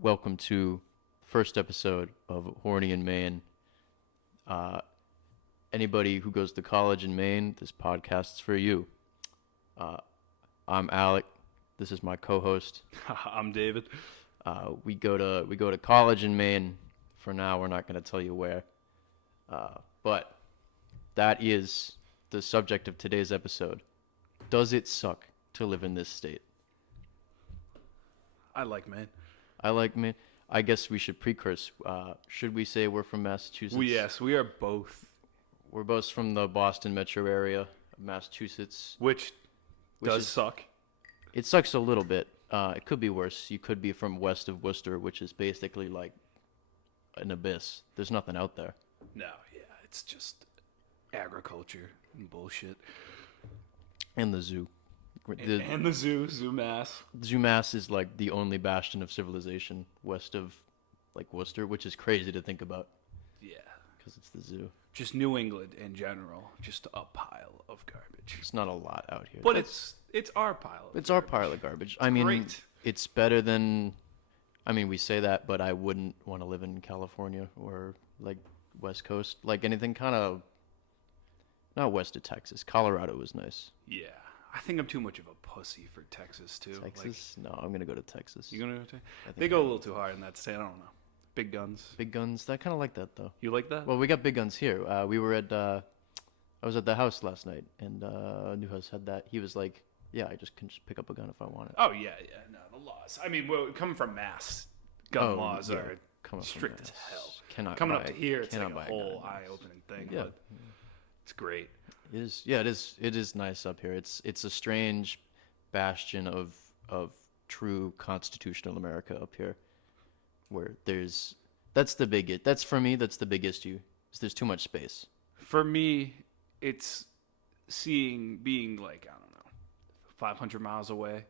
welcome to first episode of Horny in Maine. Anybody who goes to college in Maine, this podcast's for you. I'm Alec. This is my co-host. I'm David. We go to college in Maine. For now, we're not going to tell you where. But that is the subject of today's episode. Does it suck to live in this state? I like Maine. I like Maine. I guess we should precurse. Should we say we're from Massachusetts? Yes, we are both. We're both from the Boston metro area of Massachusetts. Which does suck. It sucks a little bit. It could be worse. You could be from west of Worcester, which is basically like an abyss. There's nothing out there. No, yeah, it's just agriculture and bullshit. And the zoo. And the zoo, Zoomass. Zoomass is like the only bastion of civilization west of like Worcester, which is crazy to think about. Yeah. Because it's the zoo. Just New England in general, just a pile of garbage. It's not a lot out here. But it's our pile of It's our pile of garbage. I mean, great. It's better than, we say that, but I wouldn't want to live in California or like West Coast, like anything kind of, not west of Texas. Colorado was nice. Yeah. I think I'm too much of a pussy for Texas, too. Texas? No, I'm going to go to Texas. You going to go to Texas? They go a little too hard in that state. I don't know. Big guns. Big guns. I kind of like that, though. You like that? Well, we got big guns here. We were at, I was at the house last night, and Newhouse had that. He was like, yeah, I just can just pick up a gun if I want it. Oh, yeah. No, the laws. I mean, coming from Mass, gun laws are strict as hell. Coming up to here, it's like a whole eye-opening thing. Yeah. But it's great. It is. Yeah, it is. It is nice up here. It's a strange bastion of true constitutional America up here, where that's the big issue. Is there's too much space. For me, it's being like, I don't know, 500 miles away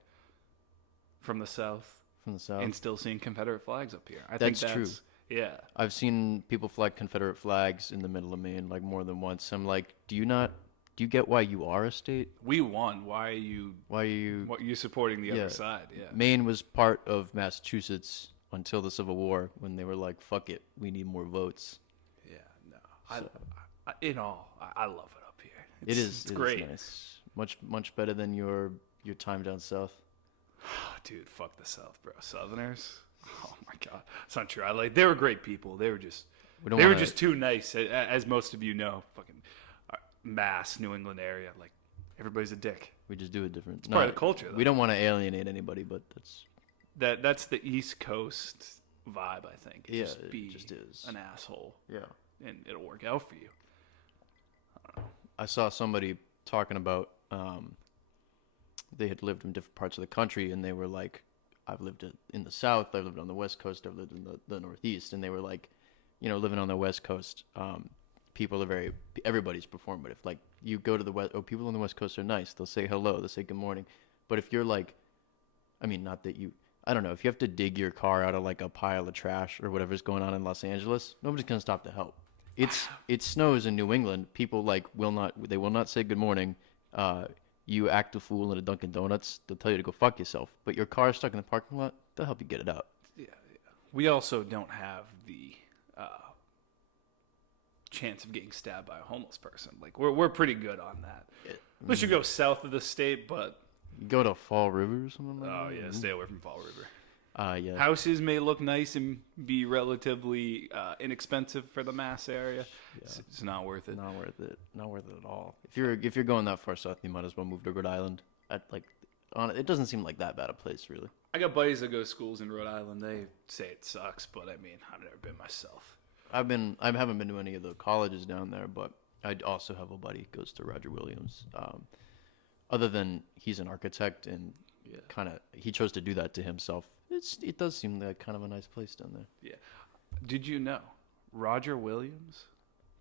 from the south. And still seeing Confederate flags up here. I think that's true. Yeah. I've seen people fly Confederate flags in the middle of Maine like more than once. I'm like, do you get why you are a state? We won. Why are you supporting the other side? Yeah. Maine was part of Massachusetts until the Civil War when they were like, fuck it, we need more votes. Yeah, no. I love it up here. It's great. Nice. Much better than your time down south. Dude, fuck the South, bro. Southerners. Oh my God, it's not true. They were great people. They were just too nice, as most of you know. Fucking Mass, New England area, like everybody's a dick. We just do it different. It's part of the culture, though. We don't want to alienate anybody, but that's the East Coast vibe, I think. Yeah, it just is an asshole. Yeah, and it'll work out for you. I don't know. I saw somebody talking about they had lived in different parts of the country, and they were like, I've lived in the South, I've lived on the West Coast, I've lived in the Northeast, and they were like, living on the West Coast, people are everybody's performative. Like, you go to the West, people on the West Coast are nice, they'll say hello, they'll say good morning, but if you're like, not that I don't know, if you have to dig your car out of like a pile of trash or whatever's going on in Los Angeles, nobody's gonna stop to help. It snows in New England, people will not say good morning. You act a fool in a Dunkin' Donuts, they'll tell you to go fuck yourself. But your car's stuck in the parking lot, they'll help you get it out. Yeah. We also don't have the chance of getting stabbed by a homeless person. Like, we're pretty good on that. Unless you go south of the state, but you go to Fall River or something like that? Oh, yeah, stay away from Fall River. Yeah. Houses may look nice and be relatively inexpensive for the Mass area. Yeah. It's not worth it. Not worth it. Not worth it at all. If you're going that far south, you might as well move to Rhode Island. It doesn't seem like that bad a place, really. I got buddies that go to schools in Rhode Island. They say it sucks, but I've never been myself. I haven't been to any of the colleges down there, but I also have a buddy who goes to Roger Williams. Other than he's an architect and he chose to do that to himself. It does seem like kind of a nice place down there. Yeah. Did you know Roger Williams,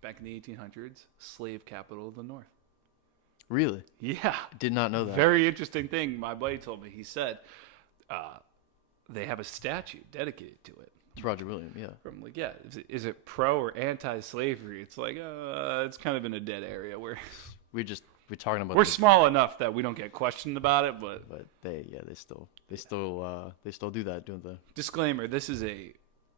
back in the 1800s, slave capital of the North? Really? Yeah. Did not know that. Very interesting thing my buddy told me. He said they have a statue dedicated to it. It's Roger Williams, yeah. I'm like, yeah, is it pro or anti-slavery? It's like, it's kind of in a dead area where... We just we're talking about. We're small enough that we don't get questioned about it, but they still do that, don't they? Disclaimer: this is a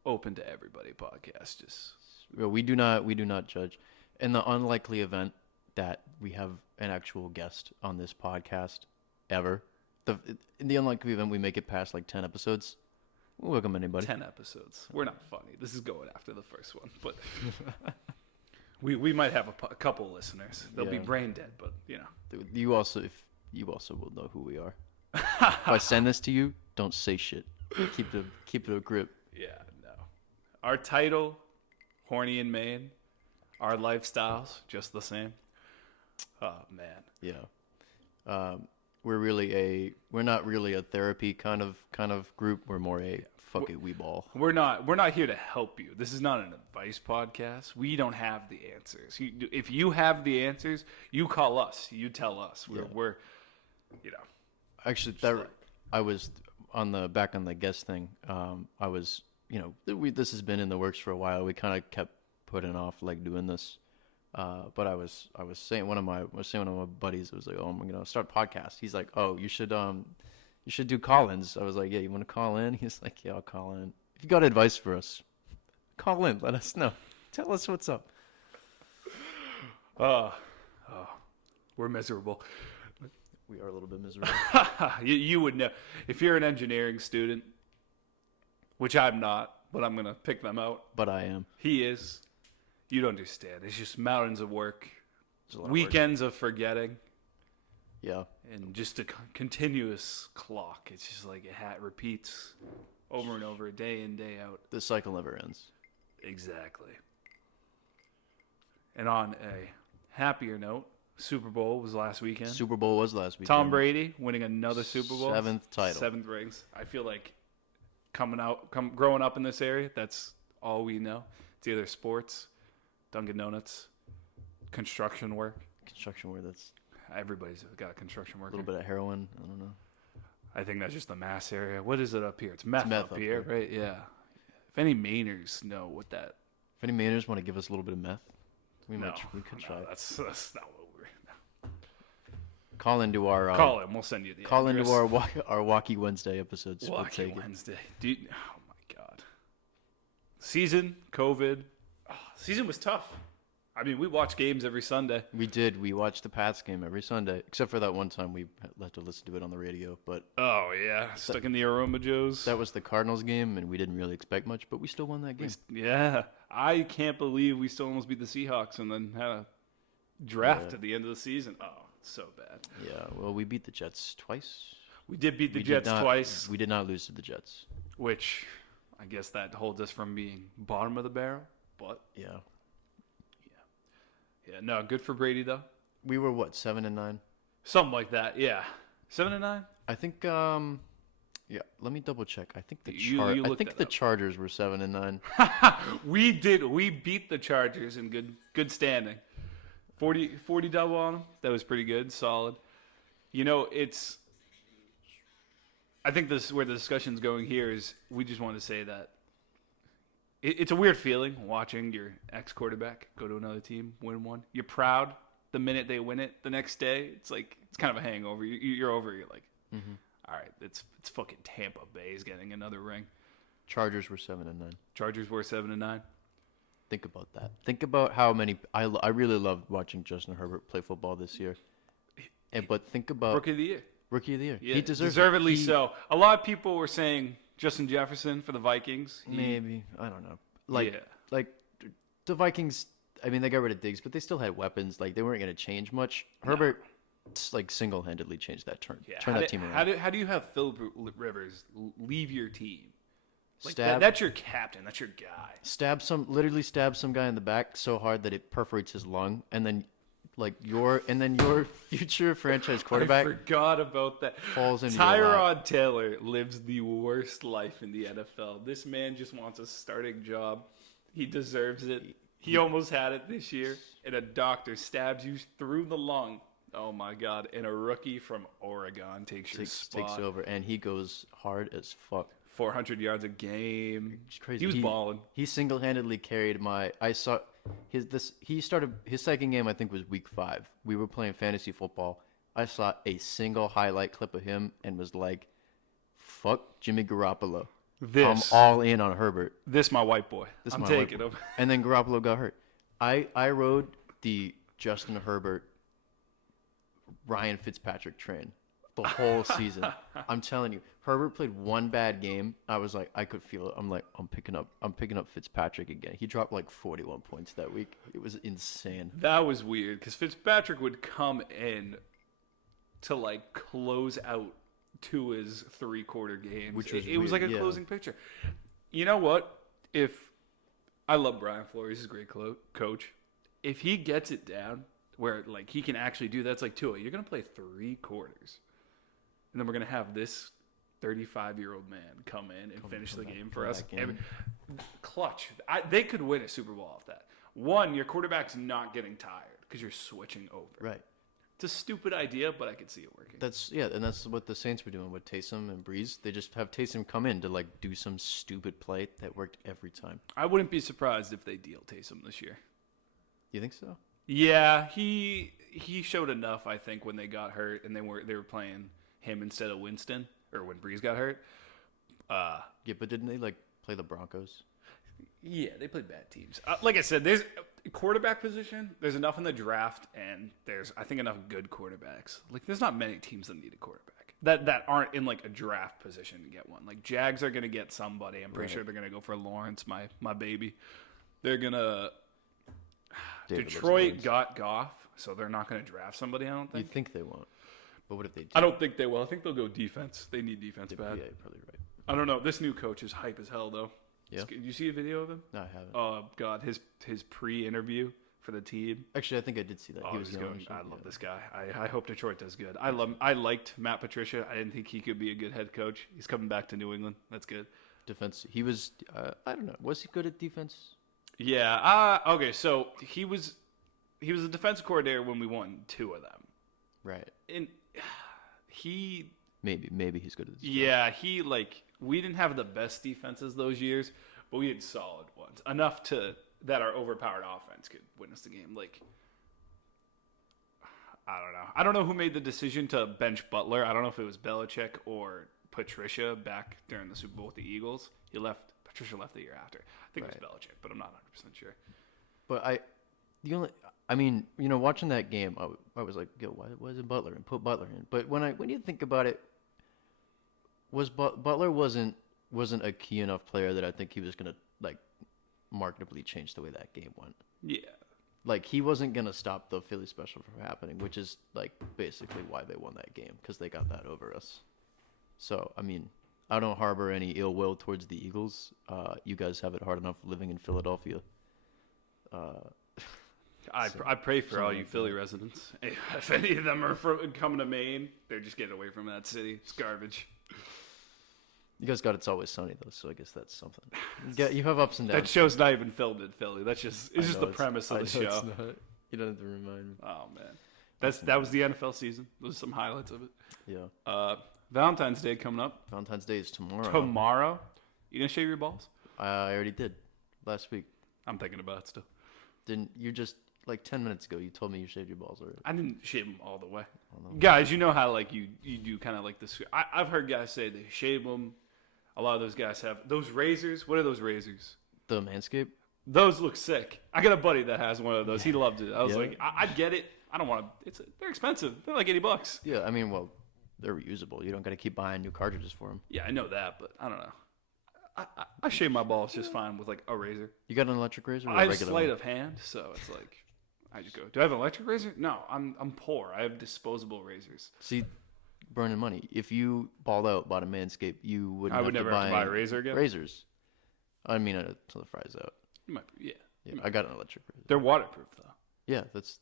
open to everybody podcast. Just we do not judge. In the unlikely event that we have an actual guest on this podcast ever, in the unlikely event we make it past like 10 episodes, we'll welcome anybody. 10 episodes. We're not funny. This is going after the first one, but we might have a couple listeners. They'll be brain dead, but you know. You also will know who we are. If I send this to you, don't say shit. Keep the grip. Yeah, no. Our title, Horny in Maine. Our lifestyles, just the same. Oh man. Yeah. We're not really a therapy kind of group. We're more a fuck it, we ball. We're not here to help you. This is not an advice podcast. We don't have the answers. If you have the answers, you call us. You tell us. We're you know. Actually, I was back on the guest thing. I was, this has been in the works for a while. We kind of kept putting off like doing this. But I was saying one of my buddies, I was like, oh, I'm gonna start a podcast. He's like, oh, you should do call-ins. I was like, yeah, you want to call in? He's like, yeah, I'll call in. If you got advice for us, call in. Let us know. Tell us what's up. We're miserable. We are a little bit miserable. You would know if you're an engineering student, which I'm not, but I'm gonna pick them out. But I am. He is. You'd understand. It's just mountains of work, weekends of forgetting. Yeah. And just a continuous clock. It's just like it repeats over and over, day in, day out. The cycle never ends. Exactly. And on a happier note, Super Bowl was last weekend. Super Bowl was last weekend. Tom Brady winning another Super Bowl. 7th title. 7th rings. I feel like growing up in this area, that's all we know. It's either sports, Dunkin' Donuts, construction work. That's Everybody's got a construction worker. A little bit of heroin. I don't know. I think that's just the Mass area. What is it up here? It's meth up here, right? Yeah. If any Mainers know what that... If any Mainers want to give us a little bit of meth, we could try. That's not what we're... No. Call into our... call in. We'll send you the address. Into our Wacky Wednesday episodes. Wacky Wednesday. Dude, oh my God. Season, COVID. Season was tough. I mean, we watched games every Sunday. We did. We watched the Pats game every Sunday, except for that one time we had to listen to it on the radio. But oh yeah, stuck in the Aroma Joes. That was the Cardinals game, and we didn't really expect much, but we still won that game. Yeah, I can't believe we still almost beat the Seahawks and then had a draft at the end of the season. Oh, so bad. Yeah, well, we beat the Jets twice. We did beat the Jets twice. We did not lose to the Jets, which I guess that holds us from being bottom of the barrel. But yeah. Yeah, no, good for Brady though. We were what, 7-9? Something like that, yeah. 7-9? I think yeah, let me double check. I think the Chargers were 7-9. We beat the Chargers in good standing. 40 double on them. That was pretty good, solid. I think this where the discussion's going here is we just want to say that it's a weird feeling watching your ex-quarterback go to another team, win one. You're proud the minute they win it. The next day, it's kind of a hangover. You're over. You're like, all right, it's fucking Tampa Bay's getting another ring. Chargers were 7-9. Chargers were 7-9. Think about that. Think about how many. I really loved watching Justin Herbert play football this year. But think about Rookie of the Year. Yeah, he deservedly so. A lot of people were saying Justin Jefferson for the Vikings. Maybe. I don't know. Like the Vikings, I mean, they got rid of Diggs, but they still had weapons. Like, they weren't going to change much. No. Herbert, single-handedly changed that turn. Yeah. Turn that team around. How do you have Phillip Rivers leave your team? That's your captain. That's your guy. Literally stab some guy in the back so hard that it perforates his lung, and then your future franchise quarterback. I forgot about that. Falls into your lap. Tyrod Taylor lives the worst life in the NFL. This man just wants a starting job. He deserves it. He almost had it this year, and a doctor stabs you through the lung. Oh my God! And a rookie from Oregon takes your spot. Takes over, and he goes hard as fuck. 400 yards a game. It's crazy. He was balling. He single-handedly carried he started his second game. I think was week 5. We were playing fantasy football. I saw a single highlight clip of him and was like, "Fuck Jimmy Garoppolo. I'm all in on Herbert. This my white boy. I'm taking him." And then Garoppolo got hurt. I rode the Justin Herbert, Ryan Fitzpatrick train the whole season. I'm telling you, Herbert played one bad game. I was like, I could feel it. I'm like, I'm picking up Fitzpatrick again. He dropped like 41 points that week. It was insane. That was weird because Fitzpatrick would come in to like close out to his 3-quarter games. Which was it was like a closing picture. You know what? If I love Brian Flores, he's a great coach. If he gets it down where like he can actually do that, it's like Tua, you're gonna play 3 quarters, and then we're gonna have this 35-year-old man come in and finish the game for us. Clutch. They could win a Super Bowl off that. One, your quarterback's not getting tired because you're switching over. Right. It's a stupid idea, but I could see it working. And that's what the Saints were doing with Taysom and Breeze. They just have Taysom come in to like do some stupid play that worked every time. I wouldn't be surprised if they deal Taysom this year. You think so? Yeah, he showed enough. I think when they got hurt and they were playing him instead of Winston, or when Breeze got hurt. Yeah, but didn't they like play the Broncos? Yeah, they played bad teams. Like I said, there's quarterback position. There's enough in the draft, and there's I think enough good quarterbacks. Like there's not many teams that need a quarterback that aren't in like a draft position to get one. Like Jags are gonna get somebody. I'm pretty sure they're gonna go for Lawrence, my baby. They're gonna. Detroit got Goff, so they're not gonna draft somebody. I don't think. You think they won't? But what if they do? I don't think they will. I think they'll go defense. They need defense bad. Yeah, you're probably right. I don't know. This new coach is hype as hell, though. Yeah. Did you see a video of him? No, I haven't. Oh God, his pre-interview for the team. Actually, I think I did see that. Oh, He was young. good. I love this guy. I hope Detroit does good. I liked Matt Patricia. I didn't think he could be a good head coach. He's coming back to New England. That's good. Defense. He was. I don't know. Was he good at defense? Yeah. Okay. So he was a defense coordinator when we won 2 of them. Right. And he. Maybe he's good at this. Yeah. We didn't have the best defenses those years, but we had solid ones enough that our overpowered offense could win us the game. Like, I don't know. I don't know who made the decision to bench Butler. I don't know if it was Belichick or Patricia back during the Super Bowl with the Eagles. Patricia left the year after. I think it was Belichick, but I'm not 100% sure. But watching that game, I was like, yo, why wasn't Butler and put Butler in? But when you think about it, Butler wasn't a key enough player that I think he was gonna like marketably change the way that game went. Yeah. Like he wasn't gonna stop the Philly special from happening, which is like basically why they won that game because they got that over us. So I mean, I don't harbor any ill will towards the Eagles. You guys have it hard enough living in Philadelphia. I pray for all you Philly residents. If any of them are coming to Maine, they're just getting away from that city. It's garbage. You guys got It's Always Sunny though, so I guess that's something. You have ups and downs. That show's not even filmed in Philly. It's just the premise of the show. It's not. You don't have to remind me. Oh man, that was the NFL season. Those are some highlights of it. Yeah. Valentine's Day coming up. Valentine's Day is tomorrow. Tomorrow? You gonna shave your balls? I already did last week. I'm thinking about it still. Didn't you just like 10 minutes ago? You told me you shaved your balls already. I didn't shave them all the way. Guys, you know how like you do kind of like this. I've heard guys say they shave them. A lot of those guys have those razors. What are those razors? The Manscaped. Those look sick. I got a buddy that has one of those. He loved it. I was like, I'd get it. I don't want to. They're expensive. They're like $80. Yeah, I mean, well, they're reusable. You don't got to keep buying new cartridges for them. Yeah, I know that, but I don't know. I shave my balls just fine with like a razor. You got an electric razor? Or I have sleight of hand, so it's like I just go. Do I have an electric razor? No, I'm poor. I have disposable razors. See, burning money. If you balled out, bought a Manscaped, you wouldn't. I would never have to buy a razor again. Razors. I mean, until the fries out. You might be, yeah. I got an electric razor. They're waterproof though. Yeah, that's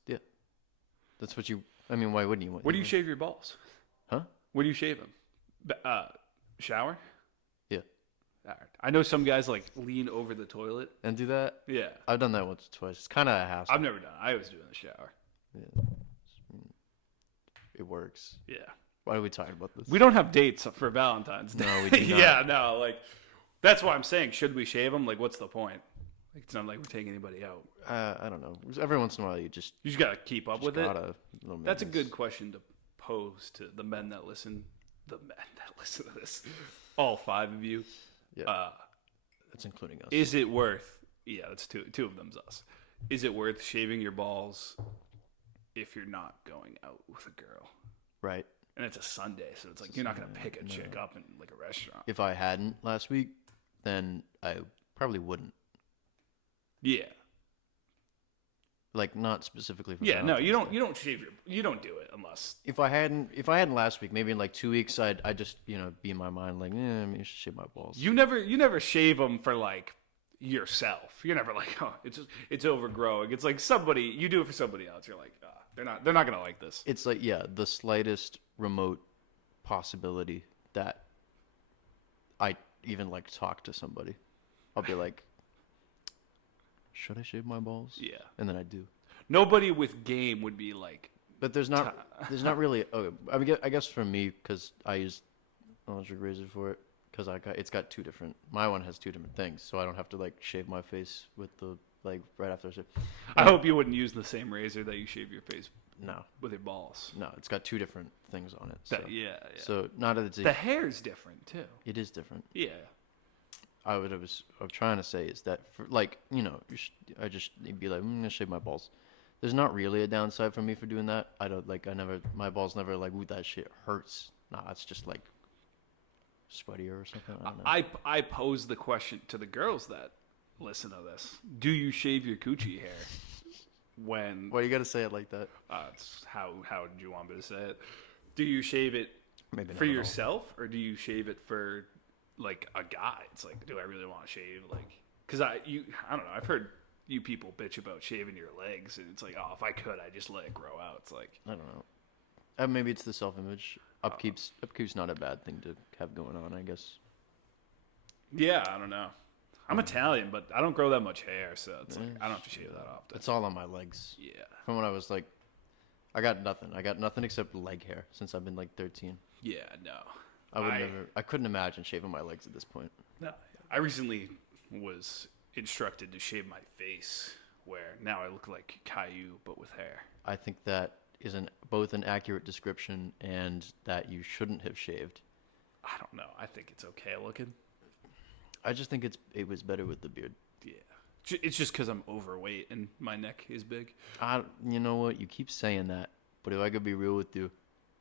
what you. I mean, why wouldn't you want? Where do you shave your balls? Huh? Where do you shave them? Shower. Yeah. All right. I know some guys like lean over the toilet and do that. Yeah. I've done that once or twice. It's kind of a hassle. I've never done it. I always do it in the shower. Yeah. It works. Yeah. Why are we talking about this? We don't have dates for Valentine's Day. No, we do not. Yeah, no, like that's why I'm saying, should we shave them? Like, what's the point? Like, it's not like we're taking anybody out. I don't know. Every once in a while, you just gotta keep up with it. That's a good maintenance. question to pose to the men that listen. The men that listen to this, all 5 of you. Yeah, that's including us. Is it worth? Yeah, that's two of them's us. Is it worth shaving your balls if you're not going out with a girl? Right. And it's a Sunday, so it's like you're not gonna pick a chick up in like a restaurant. If I hadn't last week, then I probably wouldn't. Yeah. Like, not specifically for Yeah, no, you Valentine's Day. you don't do it unless. If I hadn't last week, maybe in like 2 weeks, I'd just be in my mind like, maybe I should shave my balls. You never shave them for like yourself. You're never like, oh, it's overgrowing. It's like somebody you do it for somebody else. You're like, they're not gonna like this. It's like, yeah, the slightest remote possibility that I even like talk to somebody, I'll be like, should I shave my balls? Yeah. And then I do. Nobody with game would be like. But there's not really. Okay, I guess for me, because I use electric razor for it, because it's got 2 different. My one has 2 different things, so I don't have to like shave my face with the like right after I shave. I hope you wouldn't use the same razor that you shave your face No, with your balls. no, it's got 2 different things on it. So, Yeah. so not that it's The hair's different too. it is different. Yeah. I was trying to say is that for like I just be like, I'm gonna shave my balls. There's not really a downside for me for doing that. My balls never like, ooh, that shit hurts. Nah, it's just like sweatier or something. I don't know. I pose the question to the girls that listen to this: do you shave your coochie hair when? Why you gotta say it like that? It's how did you want me to say it? Do you shave it Maybe for not at all. yourself, or do you shave it for like a guy? It's like, do I really want to shave? Like, because I don't know. I've heard you people bitch about shaving your legs, and it's like, oh, if I could, I'd just let it grow out. It's like, I don't know. Maybe it's the self-image. Upkeep's not a bad thing to have going on, I guess. yeah, I don't know. I'm Italian, but I don't grow that much hair, so it's like I don't have to shave that often. It's all on my legs. Yeah. From when I was like, I got nothing. I got nothing except leg hair since I've been like 13. Yeah, no. I couldn't imagine shaving my legs at this point. No. I recently was instructed to shave my face, where now I look like Caillou, but with hair. I think that is both an accurate description and that you shouldn't have shaved. I don't know. I think it's okay looking. I just think it was better with the beard. Yeah. It's just because I'm overweight and my neck is big. You know what? You keep saying that, but if I could be real with you,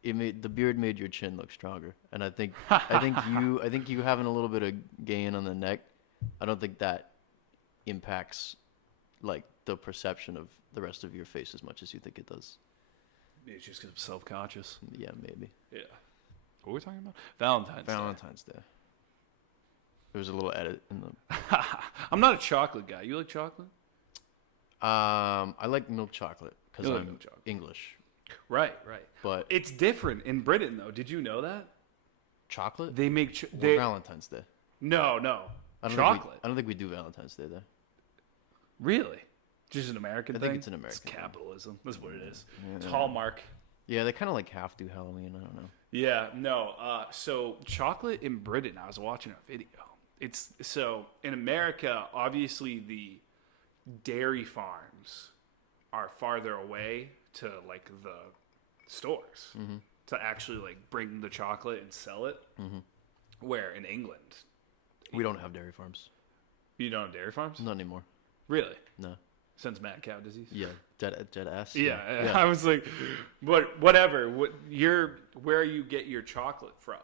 the beard made your chin look stronger, and I think you having a little bit of gain on the neck, I don't think that impacts like the perception of the rest of your face as much as you think it does. Maybe it's just because I'm self-conscious. Yeah, maybe. Yeah. What were we talking about? Valentine's Day. There was a little edit in the. I'm not a chocolate guy. You like chocolate? I like milk chocolate because You like I'm milk chocolate. English. Right. But It's different in Britain, though. Did you know that? chocolate? They make... Or Valentine's Day. No. Chocolate. I don't think we do Valentine's Day there. Really? Just an American thing? I think it's an American It's thing. capitalism. That's what it is. Yeah. It's Hallmark. Yeah, they kind of like half do Halloween. I don't know. Yeah, no. So chocolate in Britain, I was watching a video. It's so in America, obviously the dairy farms are farther away to like the stores to actually like bring the chocolate and sell it. Where in England, We don't have dairy farms. you don't have dairy farms? Not anymore. Really? No. Since mad cow disease? Yeah, dead ass. Yeah, I was like, but whatever. Where you get your chocolate from?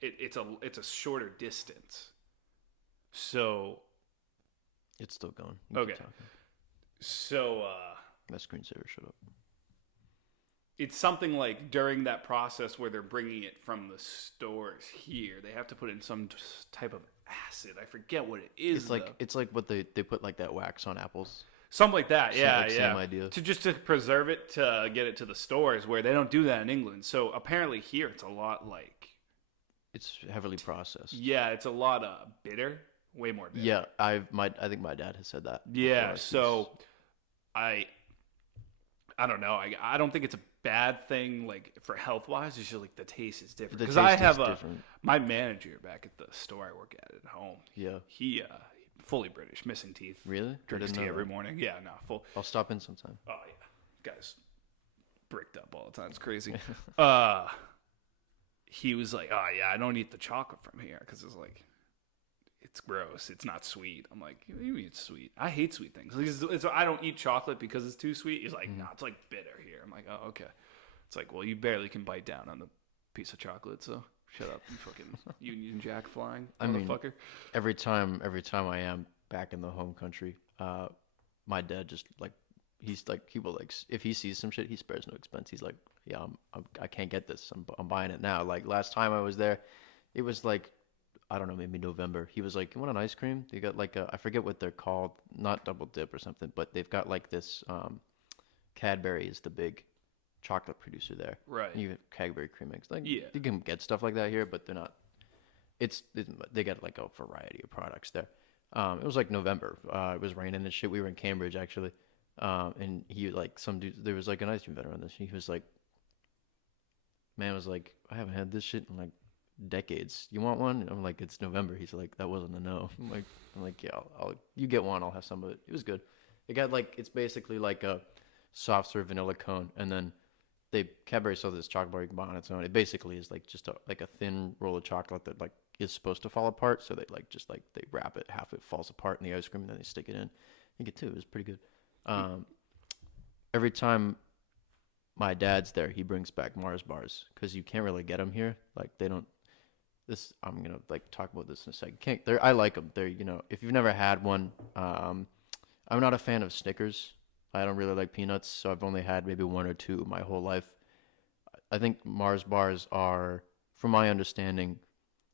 It's a shorter distance. So It's still going. You keep Okay. talking. so My screensaver shut up. it's something like during that process where they're bringing it from the stores here, they have to put in some type of acid. I forget what it is. It's like what they put like that wax on apples. Something like that. Same- Yeah, like, yeah. same idea. To preserve it to get it to the stores where they don't do that in England. So apparently here it's a lot like It's heavily processed. yeah, it's a lot bitter, way more bitter. Yeah, I think my dad has said that. Yeah, before. so I don't know. I don't think it's a bad thing like for health wise. It's just like the taste is different. The Because I taste have is different. my manager back at the store I work at home. Yeah. He fully British, missing teeth. Really? Drinks tea every morning. Yeah, no, full. I'll stop in sometime. Oh yeah, guys, bricked up all the time. It's crazy. He was like, "Oh yeah, I don't eat the chocolate from here because it's gross. It's not sweet." I'm like, "You eat sweet? I hate sweet things. I don't eat chocolate because it's too sweet." He's like, "No, it's like bitter here." I'm like, "Oh, okay." It's like, well, you barely can bite down on the piece of chocolate, so shut up, you fucking Union Jack flying motherfucker. Every time I am back in the home country, my dad just like he will like if he sees some shit, he spares no expense. He's like, yeah, I can't get this. I'm buying it now. Like last time I was there, it was like I don't know, maybe November. He was like, you want an ice cream? They got like I forget what they're called, not double dip or something, but they've got like this Cadbury is the big chocolate producer there. Right. You have Cadbury cream eggs. Like yeah. You can get stuff like that here, but they're not. They got like a variety of products there. It was like November. It was raining and shit. We were in Cambridge actually. And he like some dude. There was like an ice cream vendor on this. He was like, man was like, I haven't had this shit in like decades. You want one? And I'm like, it's November. He's like, that wasn't a no. I'm like, yeah, I'll you get one. I'll have some of it. It was good. It got like it's basically like a soft serve vanilla cone, and then Cadbury sells this chocolate bar you can buy on its own. It basically is like just a thin roll of chocolate that like is supposed to fall apart. So they they wrap it, half it falls apart in the ice cream, and then they stick it in. You get two. It was pretty good. Every time my dad's there, he brings back Mars bars because you can't really get them here. Like they don't. I'm gonna like talk about this in a second. I like them. They're if you've never had one, I'm not a fan of Snickers. I don't really like peanuts, so I've only had maybe one or two my whole life. I think Mars bars are, from my understanding,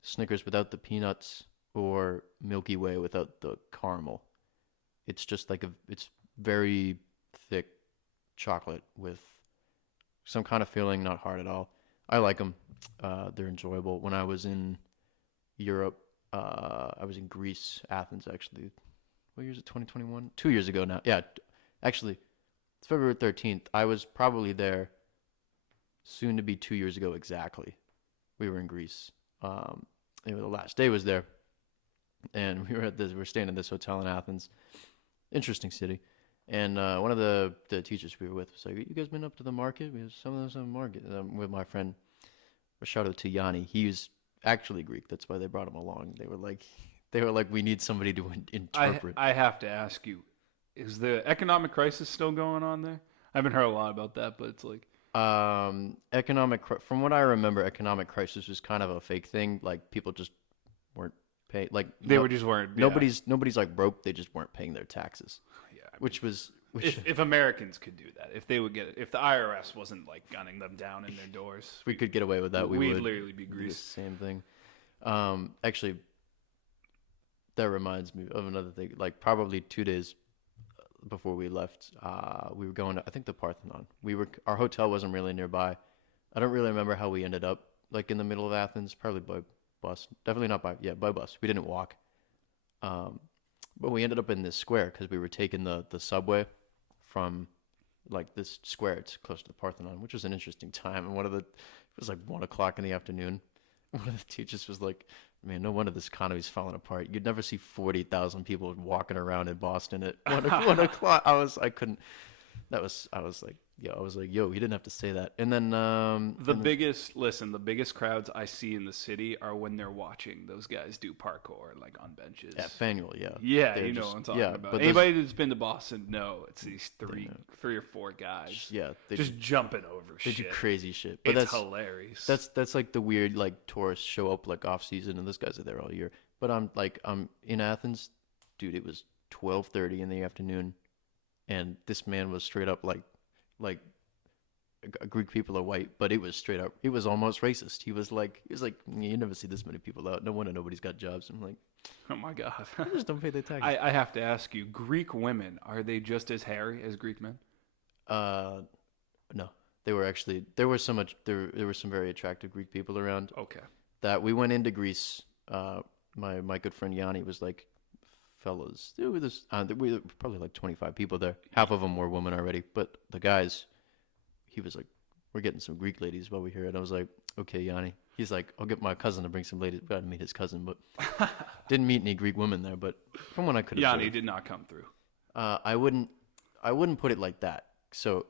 Snickers without the peanuts or Milky Way without the caramel. It's just like it's very thick chocolate with some kind of filling, not hard at all. I like them. They're enjoyable. When I was in Europe, I was in Greece, Athens actually. What year is it? 2021? 2 years ago now. Yeah. Actually, it's February 13th. I was probably there soon to be 2 years ago exactly. We were in Greece. The last day was there. And we were staying in this hotel in Athens. Interesting city. And one of the teachers we were with was like, you guys been up to the market? We have some of the market. With my friend, shout out to Yanni. He's actually Greek. That's why they brought him along. They were like, we need somebody to interpret. I have to ask you, is the economic crisis still going on there? I haven't heard a lot about that, but it's like from what I remember, economic crisis was kind of a fake thing. Like people just weren't paying. Like weren't. Yeah. Nobody's like broke. They just weren't paying their taxes. Yeah, if Americans could do that, if the IRS wasn't like gunning them down in their doors, we could get away with that. We'd literally be Greece. Same thing. Actually, that reminds me of another thing. Like probably 2 days before we left, we were going to, I think, the Parthenon. Our hotel wasn't really nearby. I don't really remember how we ended up like in the middle of Athens, probably by bus. Definitely not by bus. We didn't walk. But we ended up in this square because we were taking the subway from like this square. It's close to the Parthenon, which was an interesting time. And it was like 1 o'clock in the afternoon. One of the teachers was like, man, no wonder this economy's falling apart. You'd never see 40,000 people walking around in Boston at 1 o'clock. I was like, yo, he didn't have to say that. And then the biggest crowds I see in the city are when they're watching those guys do parkour like on benches. At Faneuil, yeah. Yeah, you know what I'm talking about. But anybody that's been to Boston, it's these three or four guys. Yeah, just jumping over shit. They do crazy shit. But it's hilarious. That's like the weird like tourists show up like off season, and those guys are there all year. But I'm in Athens, dude. It was 12:30 in the afternoon, and this man was straight up like Greek people are white, but it was straight up. It was almost racist. He was like, you never see this many people out. No wonder nobody's got jobs. I'm like, oh my god, they just don't pay their taxes. I have to ask you, Greek women, are they just as hairy as Greek men? No, they were actually there were some very attractive Greek people around. Okay, that we went into Greece. My good friend Yanni was like, fellas, there were probably like 25 people there. Half of them were women already, but the guys. He was like, we're getting some Greek ladies while we're here. And I was like, okay, Yanni. He's like, I'll get my cousin to bring some ladies. Got to meet his cousin, but didn't meet any Greek women there. But from what I could have, Yanni did not come through. I wouldn't put it like that. So,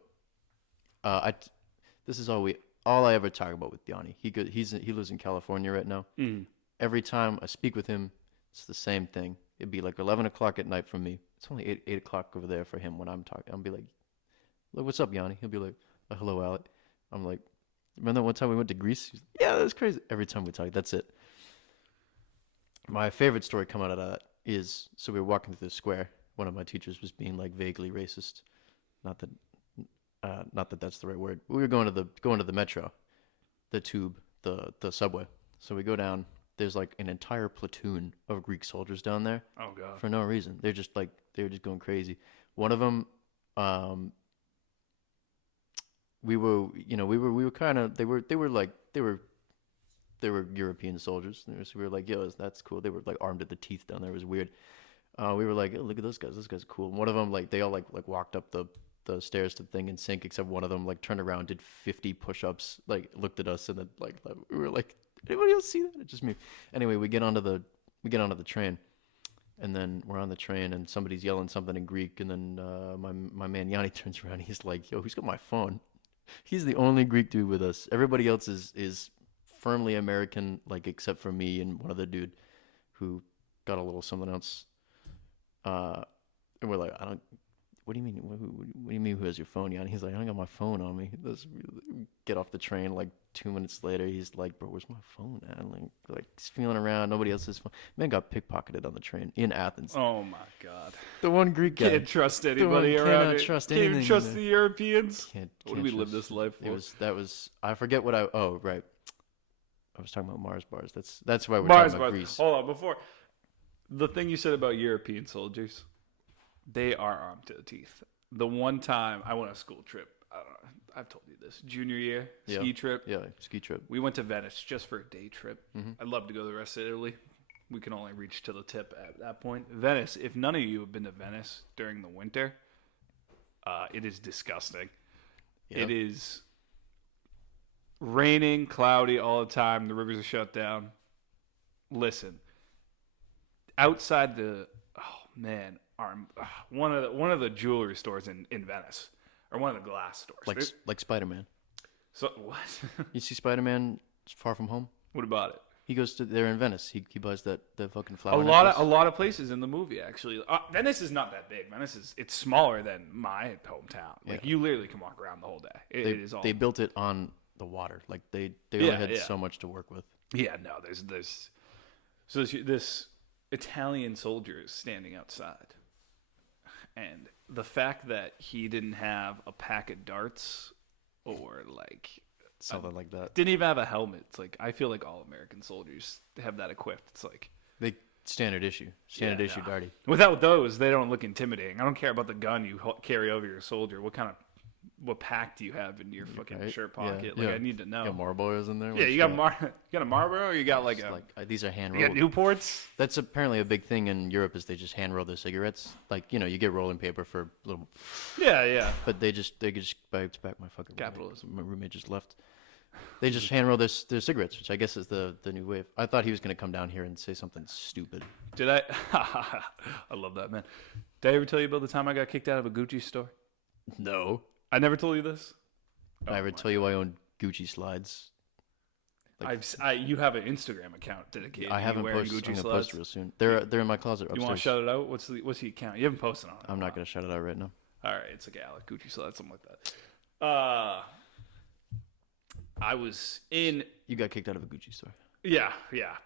this is all I ever talk about with Yanni. He lives in California right now. Mm. Every time I speak with him, it's the same thing. It'd be like 11 o'clock at night for me. It's only 8 o'clock over there for him when I'm talking. I'll be like, look, what's up, Yanni? He'll be like, hello, Alec. I'm like, remember that one time we went to Greece? He's like, yeah, that's crazy. Every time we talk, that's it. My favorite story coming out of that is, so we were walking through the square. One of my teachers was being like vaguely racist. Not that that's the right word. We were going to the metro, the tube, the subway. So we go down. There's like an entire platoon of Greek soldiers down there. Oh God. For no reason. They were just going crazy. One of them, we were kind of, they were European soldiers. So we were like, yo, that's cool. They were like armed to the teeth down there. It was weird. We were like, oh, look at those guys. Those guys are cool. And one of them, like, they all like walked up the stairs to the thing in sync, except one of them like turned around, did 50 push-ups, like looked at us, and then like we were like, anybody else see that? It's just me. Anyway, we get onto the train, and then we're on the train, and somebody's yelling something in Greek, and then my man Yanni turns around, and he's like, yo, who's got my phone? He's the only Greek dude with us. Everybody else is firmly American, like except for me and one other dude who got a little something else. And we're like, what do you mean? What do you mean? Who has your phone, Yanni? He's like, I don't got my phone on me. Get off the train. Like 2 minutes later, he's like, bro, where's my phone at? Like he's feeling around. Nobody else's phone. Man got pickpocketed on the train in Athens. Oh my God. The one Greek guy. Can't trust anybody around. Cannot trust anything. Can't trust the Europeans. Can't what do we live this life for? That was. I forget what I. Oh right. I was talking about Mars bars. That's why we're Mars talking about bars. Greece. Hold on, before the thing you said about European soldiers. They are armed to the teeth. The one time I went on a school trip, I don't know, I've told you this, junior year, ski trip. Yeah, ski trip. We went to Venice just for a day trip. Mm-hmm. I'd love to go to the rest of Italy. We can only reach to the tip at that point. Venice, if none of you have been to Venice during the winter, it is disgusting. Yeah. It is raining, cloudy all the time. The rivers are shut down. Listen, outside one of the jewelry stores in Venice, or one of the glass stores, like Spider-Man. So what? You see Spider-Man Far From Home? What about it? He goes to there in Venice. He buys the fucking flower. A lot of places in the movie actually. Venice is not that big. It's smaller than my hometown. Like you literally can walk around the whole day. It is all. They built it on the water. Like they only had so much to work with. Yeah, no, there's this Italian soldier is standing outside. And the fact that he didn't have a pack of darts or like something like that, didn't even have a helmet. It's like I feel like all American soldiers have that equipped. It's like they standard issue darty. Without those, they don't look intimidating. I don't care about the gun you carry over your soldier. What pack do you have in your fucking shirt pocket? Yeah. I need to know. You got Marlboros in there? Yeah, you got a Marlboro, or you got like these are hand rolled. You got Newports? That's apparently a big thing in Europe is they just hand roll their cigarettes. Like, you get rolling paper for a little. Yeah. But they just bites back my fucking capitalism. My roommate just left. They just hand roll their cigarettes, which I guess is the new wave. I thought he was going to come down here and say something stupid. Did I? I love that, man. Did I ever tell you about the time I got kicked out of a Gucci store? No. I never told you this. I ever tell you I own Gucci slides? You have an Instagram account dedicated. I haven't posted. I'm gonna post real soon. They're in my closet upstairs. You want to shout it out? What's the account? You haven't posted on it. I'm not gonna shout it out right now. All right, it's like Alec Gucci slides, something like that. I was in. You got kicked out of a Gucci store. Yeah.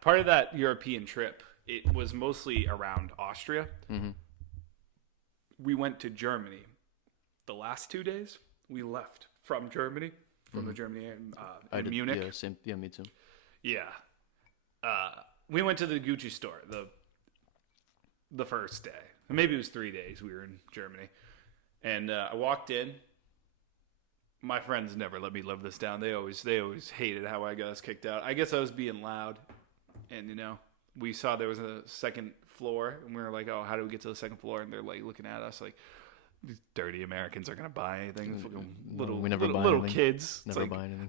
Part of that European trip, it was mostly around Austria. Mm-hmm. We went to Germany. The last 2 days, we left from Germany, the Germany in Munich. Yeah, same. Yeah, me too. Yeah. We went to the Gucci store the first day. Maybe it was 3 days we were in Germany. And I walked in. My friends never let me live this down. They always hated how I got us kicked out. I guess I was being loud. And, we saw there was a second floor. And we were like, oh, how do we get to the second floor? And they're like looking at us like, these dirty Americans aren't going to buy anything. We never buy little anything. kids. Never buy anything.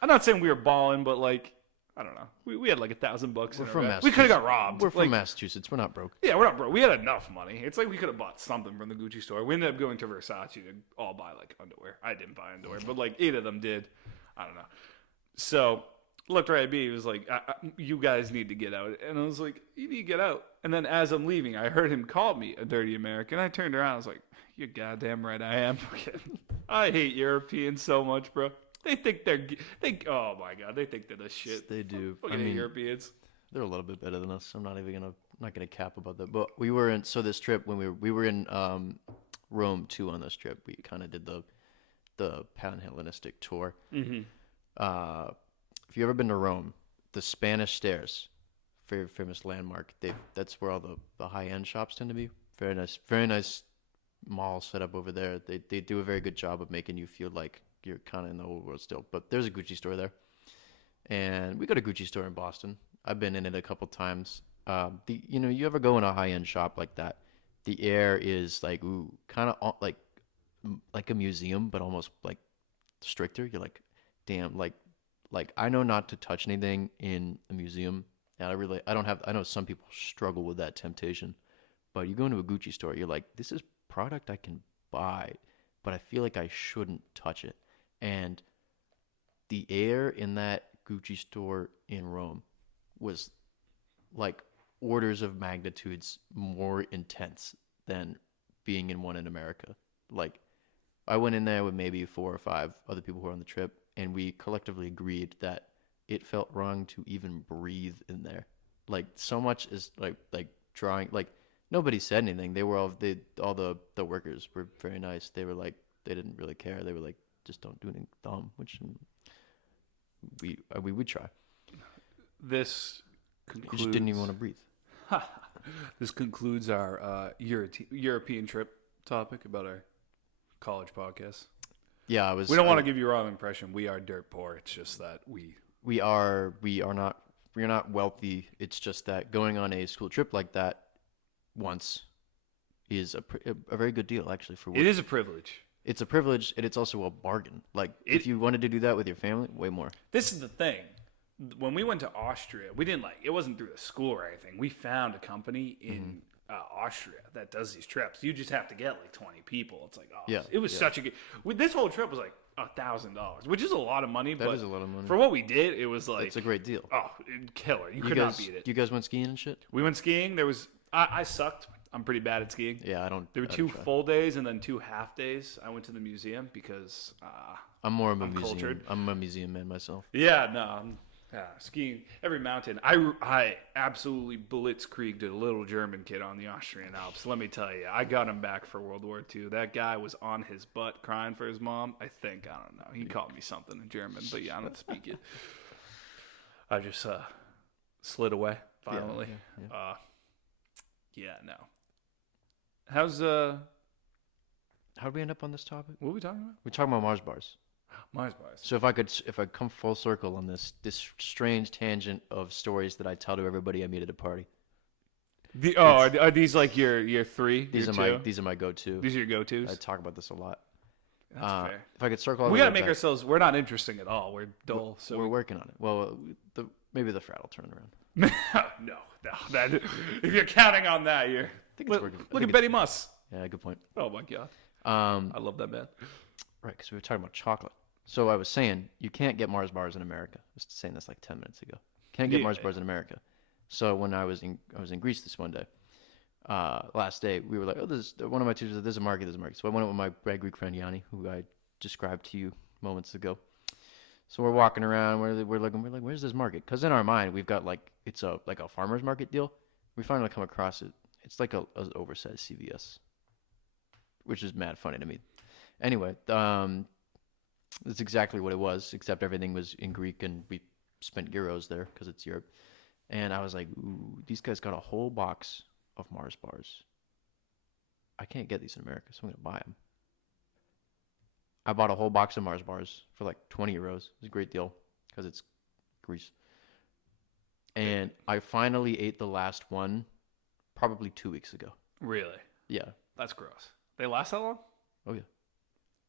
I'm not saying we were balling, but like, I don't know. We had like $1,000 in our bag. We could have got robbed. We're from Massachusetts. We're not broke. Yeah, we're not broke. We had enough money. It's like we could have bought something from the Gucci store. We ended up going to Versace to all buy like underwear. I didn't buy underwear, but like 8 of them did. I don't know. So looked right at me. He was like, you guys need to get out. And I was like, you need to get out. And then as I'm leaving, I heard him call me a dirty American. I turned around. I was like, you're goddamn right I am. I hate Europeans so much, bro. They think oh my God, they think they're the shit. They do. Fucking Europeans. They're a little bit better than us. I'm not gonna cap about that. But we were in, so this trip, when we were in Rome too on this trip, we kind of did the Panhellenistic tour. Mm-hmm. If you've ever been to Rome, the Spanish Stairs, very famous landmark. That's where all the high end shops tend to be. Very nice mall set up over there. They do a very good job of making you feel like you're kind of in the old world still. But there's a Gucci store there, and we got a Gucci store in Boston. I've been in it a couple times. You ever go in a high end shop like that? The air is like kind of like a museum, but almost like stricter. You're like, damn, like I know not to touch anything in a museum. And I know some people struggle with that temptation, but you go into a Gucci store, you're like, this is product I can buy, but I feel like I shouldn't touch it. And the air in that Gucci store in Rome was like orders of magnitudes more intense than being in one in America. Like, I went in there with maybe 4 or 5 other people who were on the trip, and we collectively agreed that it felt wrong to even breathe in there. Like, so much is like drawing. Like, nobody said anything. They were all the workers were very nice. They were like, they didn't really care. They were like, just don't do anything dumb, which we would try. This concludes. You just didn't even want to breathe. This concludes our European trip topic about our college podcast. Yeah, we don't want to give you a wrong impression. We are dirt poor. It's just that we are not wealthy. It's just that going on a school trip like that once is a very good deal, actually. For what it is a privilege. It's a privilege, and it's also a bargain. Like, if you wanted to do that with your family, way more. This is the thing. When we went to Austria, we didn't it wasn't through the school or anything. We found a company in Austria that does these trips. You just have to get like 20 people. It's like, it was such a good. This whole trip was like $1,000, which is a lot of money. That is a lot of money. For what we did, it was like it's a great deal. Oh, killer! You could not beat it. You guys went skiing and shit? We went skiing. There was I sucked. I'm pretty bad at skiing. Yeah, I don't. There were 2 full days and then 2 half days. I went to the museum because I'm more of a museum. Cultured. I'm a museum man myself. Yeah, no. Skiing every mountain. I absolutely blitzkrieged a little German kid on the Austrian Alps. Let me tell you, I got him back for World War II. That guy was on his butt crying for his mom. I don't know. He called me something in German, but yeah, I don't speak it. I just slid away violently. Yeah, no. How'd we end up on this topic? What were we talking about? We're talking about Mars bars. Mars bars. So if I come full circle on this strange tangent of stories that I tell to everybody I meet at a party. Are these like your 3? These are my go-to. These are your go-tos. I talk about this a lot. That's fair. If I could circle, we gotta make ourselves. We're not interesting at all. We're dull. So we're working on it. Well, maybe the frat will turn around. No. That, if you're counting on that, you're. Look at Betty Muss. Yeah, good point. Oh my God. I love that man. Right, because we were talking about chocolate. So I was saying you can't get Mars bars in America. I was saying this like 10 minutes ago. Can't get Mars bars in America. So when I was in Greece this one day, last day, we were like, one of my teachers said, there's a market. So I went up with my Greek friend Yanni, who I described to you moments ago. So we're walking around, we're looking, we're like, where's this market? Because in our mind, we've got it's a farmer's market deal. We finally come across it. It's like an oversized CVS, which is mad funny to me. Anyway, that's exactly what it was, except everything was in Greek, and we spent euros there because it's Europe. And I was like, ooh, these guys got a whole box of Mars bars. I can't get these in America, so I'm going to buy them. I bought a whole box of Mars bars for like 20 euros. It was a great deal because it's Greece. And I finally ate the last one probably 2 weeks ago. Really? Yeah. That's gross. They last that long? Oh, yeah.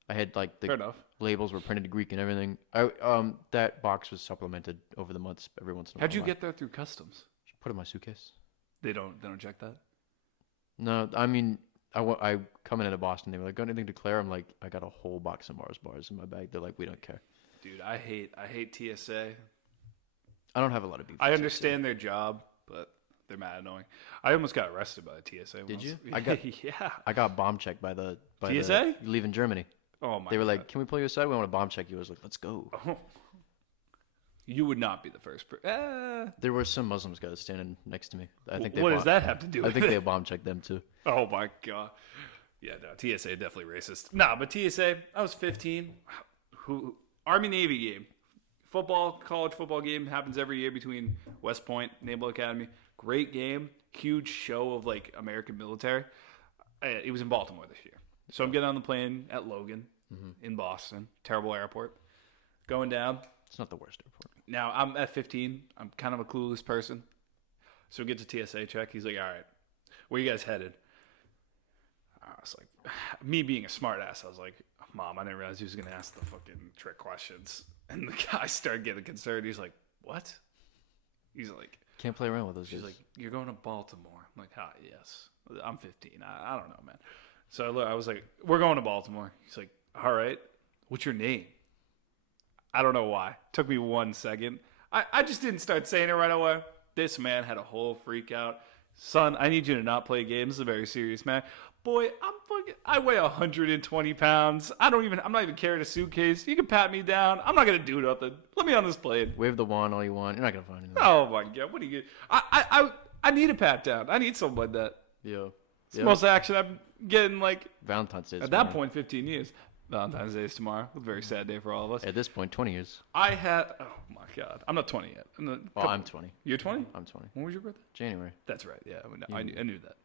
I had like Fair enough. labels were printed in Greek and everything. That box was supplemented over the months every once in a while. How'd you get there through customs? Put it in my suitcase. They don't check that. No, I mean, I coming into Boston. They were like, "Got anything to declare?" I'm like, "I got a whole box of Mars bars in my bag." They're like, "We don't care." Dude, I hate TSA. I don't have a lot of beef. I understand their job, but they're mad annoying. I almost got arrested by the TSA. Did once. you? Yeah. I got bomb checked by the TSA. Leaving Germany. Oh my! They were like, "Can we pull you aside? We want to bomb check you." I was like, "Let's go." Oh. You would not be the first person. There were some Muslims guys standing next to me. I think What does that have to do with I think it? they bomb checked them too. Oh my god. Yeah, no, TSA definitely racist. Nah, but TSA, I was 15. Army Navy game. College football game happens every year between West Point, Naval Academy. Great game. Huge show of like American military. It was in Baltimore this year. So I'm getting on the plane at Logan in Boston. Terrible airport. Going down. It's not the worst airport. Now, I'm at 15. I'm kind of a clueless person. So we get to TSA check. He's like, all right, where you guys headed? I was like, me being a smart ass, I was like, Mom, I didn't realize he was going to ask the fucking trick questions. And the guy started getting concerned. He's like, what? He's like, can't play around with those she's guys. like, you're going to Baltimore. I'm like, yes. I'm 15. I don't know, man. So I was like, we're going to Baltimore. He's like, all right. What's your name? I don't know why. Took me 1 second. I just didn't start saying it right away. This man had a whole freak out. Son, I need you to not play games. This is a very serious man. Boy, I weigh 120 pounds. I'm not even carrying a suitcase. You can pat me down. I'm not going to do nothing. Let me on this plane. Wave the wand all you want. You're not going to find anything. Oh, my God. What are you I need a pat down. I need something like that. Yeah. It's the most action I'm getting, like, Valentine's Day. at that point, 15 years. Valentine's Day is tomorrow. A very sad day for all of us. At this point, 20 years. I had, oh my God. I'm not 20 yet. I'm 20. You're 20? I'm 20. When was your birthday? January. That's right. Yeah. I knew that.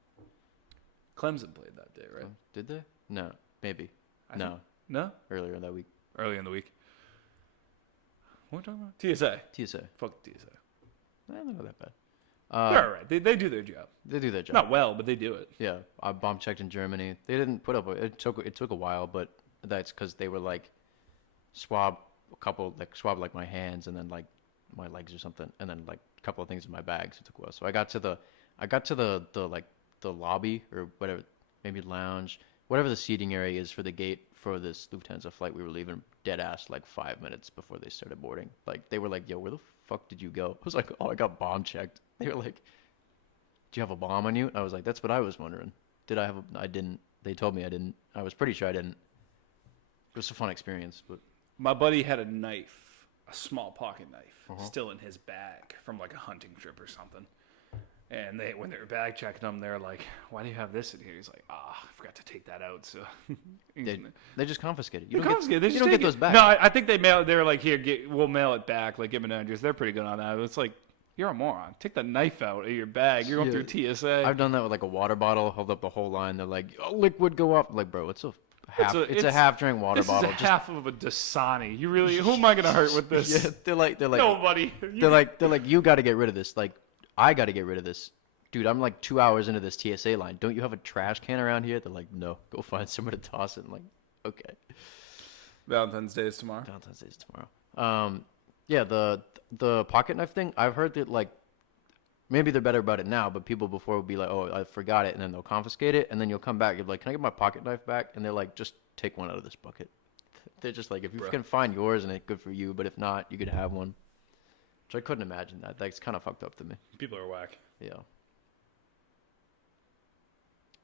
Clemson played that day, right? Did they? No. Maybe. No? Earlier that week. Early in the week. What are we talking about? TSA. TSA. Fuck TSA. They're not that bad. They're all right. They do their job. They do their job. Not well, but they do it. Yeah. I bomb checked in Germany. They didn't put up. It took a while, but that's because they were like swab like my hands and then like my legs or something, and then like a couple of things in my bags. It took a while. So I got to the like the lobby or whatever, maybe lounge, whatever the seating area is for the gate for this Lufthansa flight. We were leaving dead ass like 5 minutes before they started boarding. Like they were like, "Yo, where the fuck did you go?" I was like, "Oh, I got bomb checked." They were like, "Do you have a bomb on you?" And I was like, "That's what I was wondering. Did I have a?" I didn't. They told me I didn't. I was pretty sure I didn't. It was a fun experience, but my buddy had a knife, a small pocket knife, still in his bag from like a hunting trip or something. And when they were bag checking him, they're like, "Why do you have this in here?" He's like, I forgot to take that out." So they just confiscate it. You don't get those back. No, I think they mail. They're like, "Here, we'll mail it back." Like, give an address. They're pretty good on that. It's like, you're a moron. Take the knife out of your bag. You're going through TSA. I've done that with like a water bottle. Held up the whole line. They're like, "Oh, liquid go up." Like, bro, it's a half drink water bottle. This is half of a Dasani. You really? Who am I gonna hurt with this? Yeah, they're like nobody. They're like, you got to get rid of this. Like, I got to get rid of this. Dude, I'm like 2 hours into this TSA line. Don't you have a trash can around here? They're like, no. Go find somewhere to toss it. I'm like, okay. Valentine's Day is tomorrow. Valentine's Day is tomorrow. Yeah, the pocket knife thing. I've heard that like maybe they're better about it now, but people before would be like, oh, I forgot it, and then they'll confiscate it, and then you'll come back. You're like, can I get my pocket knife back? And they're like, just take one out of this bucket. They're just like, if you can find yours, and it's good for you, but if not, you could have one. Which I couldn't imagine that. That's kind of fucked up to me. People are whack. Yeah.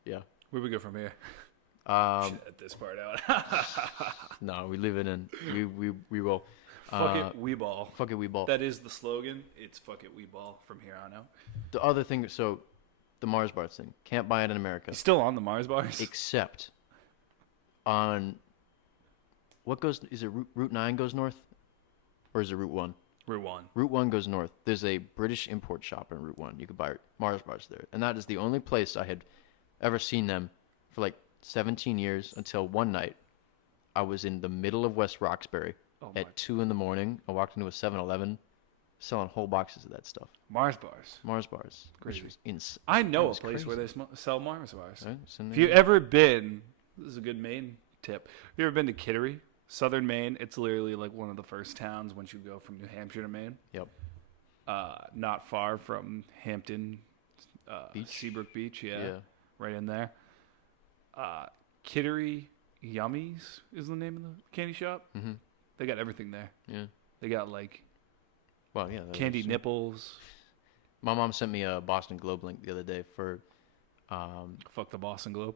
Yeah. Where we go from here? At this part out. No, we leave it in. We roll. Fuck it, we ball. Fuck it, we ball. That is the slogan. It's fuck it, we ball from here on out. The other thing, so the Mars bars thing, can't buy it in America. It's still on the Mars bars? Except on, what goes, is it Route 9 goes north? Or is it Route 1? Route 1. Route 1 goes north. There's a British import shop in Route 1. You could buy Mars bars there. And that is the only place I had ever seen them for like 17 years until one night I was in the middle of West Roxbury at 2 in the morning. I walked into a 7-Eleven selling whole boxes of that stuff. Mars bars. Mars bars. Crazy. I know a place where they sell Mars bars. Right? If you've ever been, this is a good Maine tip. Have you ever been to Kittery, southern Maine? It's literally like one of the first towns once you go from New Hampshire to Maine. Yep. Not far from Hampton Beach? Seabrook Beach, Yeah. right in there. Kittery Yummies is the name of the candy shop. Mm-hmm. They got everything there. Yeah. They got like Well, yeah. candy nipples. My mom sent me a Boston Globe link the other day for. Fuck the Boston Globe.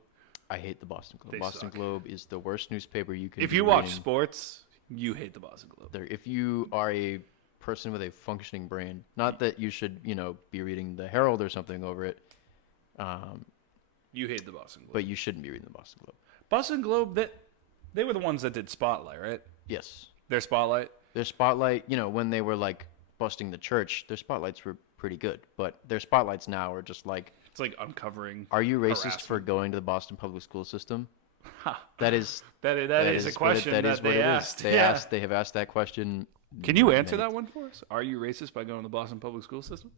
I hate the Boston Globe. They Boston suck. Globe is the worst newspaper you can. If be you watch reading. sports, you hate the Boston Globe. If you are a person with a functioning brain, not that you should, be reading the Herald or something over it, You hate the Boston Globe. but you shouldn't be reading the Boston Globe. Boston Globe, they were the ones that did Spotlight, right? Yes. Their Spotlight. Their spotlight, when they were like busting the church, their spotlights were pretty good. But their spotlights now are just like, It's like uncovering. are you racist harassment. for going to the Boston public school system? Ha. That is That is a question that they asked. They have asked that question. Can you answer that one for us? Are you racist by going to the Boston public school system?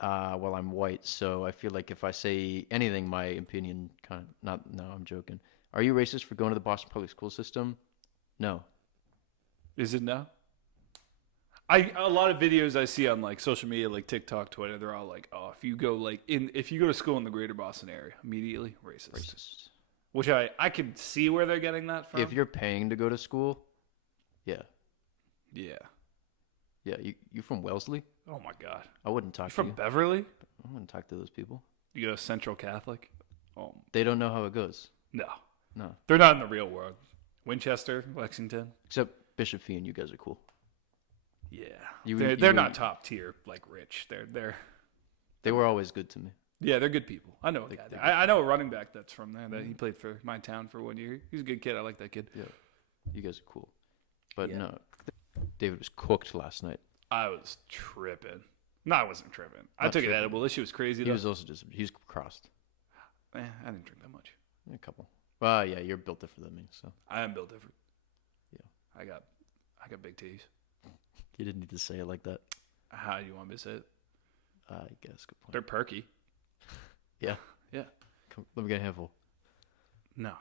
Well, I'm white, so I feel like if I say anything, my opinion kind of not. No, I'm joking. Are you racist for going to the Boston public school system? No. Is it no? A lot of videos I see on like social media, like TikTok, Twitter, they're all like, "Oh, if you go to school in the greater Boston area, immediately racist." Racist. Which I can see where they're getting that from. If you're paying to go to school, yeah, yeah. You from Wellesley? Oh my God. I wouldn't talk You're to from you. Beverly? I wouldn't talk to those people. You go to Central Catholic? Oh They don't know how it goes. no, No, they're not in the real world. Winchester, Lexington. except Bishop Fee and you guys are cool. Yeah, You- they're you- not top tier like rich. They're They were always good to me. yeah, they're good people. I know a They- guy. they're I know a running back that's from there. That he played for my town for 1 year. He's a good kid. I like that kid. Yeah, you guys are cool. But Yeah. no, David was cooked last night. I was tripping. No, I wasn't tripping. I Not took an tripping. edible. This shit was crazy. He Though. was also he was crossed. I didn't drink that much. A couple. Well, yeah, you're built different than me, so I am built different. Yeah. I got big titties. you didn't need to say it like that. How do you want me to say it? I guess. Good point. They're perky. Yeah. Yeah. Come, let me get a handful. No.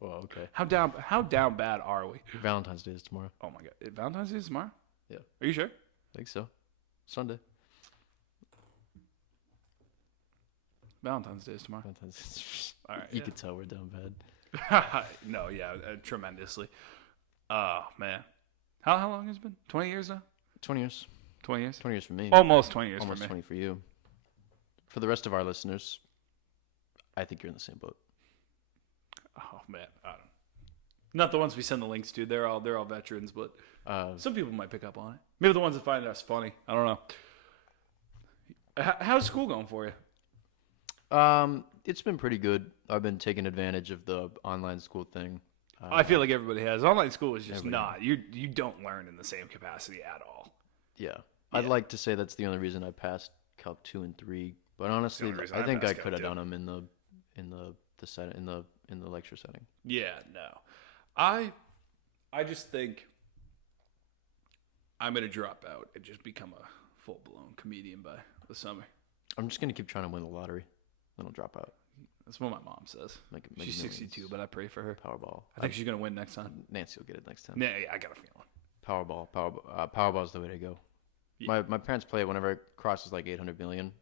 Well, okay. How down bad are we? Valentine's Day is tomorrow. Oh my God. Valentine's Day is tomorrow? Yeah. Are you sure? I think so. Sunday. Valentine's Day is tomorrow. Valentine's. All right. You yeah. could tell we're down bad. No, yeah, tremendously. Oh man, how long has it been? 20 years now. 20 years. 20 years. 20 years for me. Almost 20 years Almost for me. 20 for you. For the rest of our listeners, I think you're in the same boat. Oh man, I don't. Not the ones we send the links to. They're all veterans, but some people might pick up on it. Maybe the ones that find us funny. I don't know. How's school going for you? It's been pretty good. I've been taking advantage of the online school thing. I feel like everybody has. Online school is just everybody- not. You don't learn in the same capacity at all. Yeah. I'd Yeah. like to say that's the only reason I passed Calc 2 and 3, but honestly, only reason I I think I passed could have Calc done them in the lecture setting. Yeah, no. I just think I'm gonna drop out and just become a full blown comedian by the summer. I'm just gonna keep trying to win the lottery, then I'll drop out. That's what my mom says. Make She's millions. 62, but I pray for her. Powerball. I think she's gonna win next time. Nancy will get it next time. Yeah, I got a feeling. Powerball is the way to go. Yeah. My parents play it whenever it crosses like 800 million.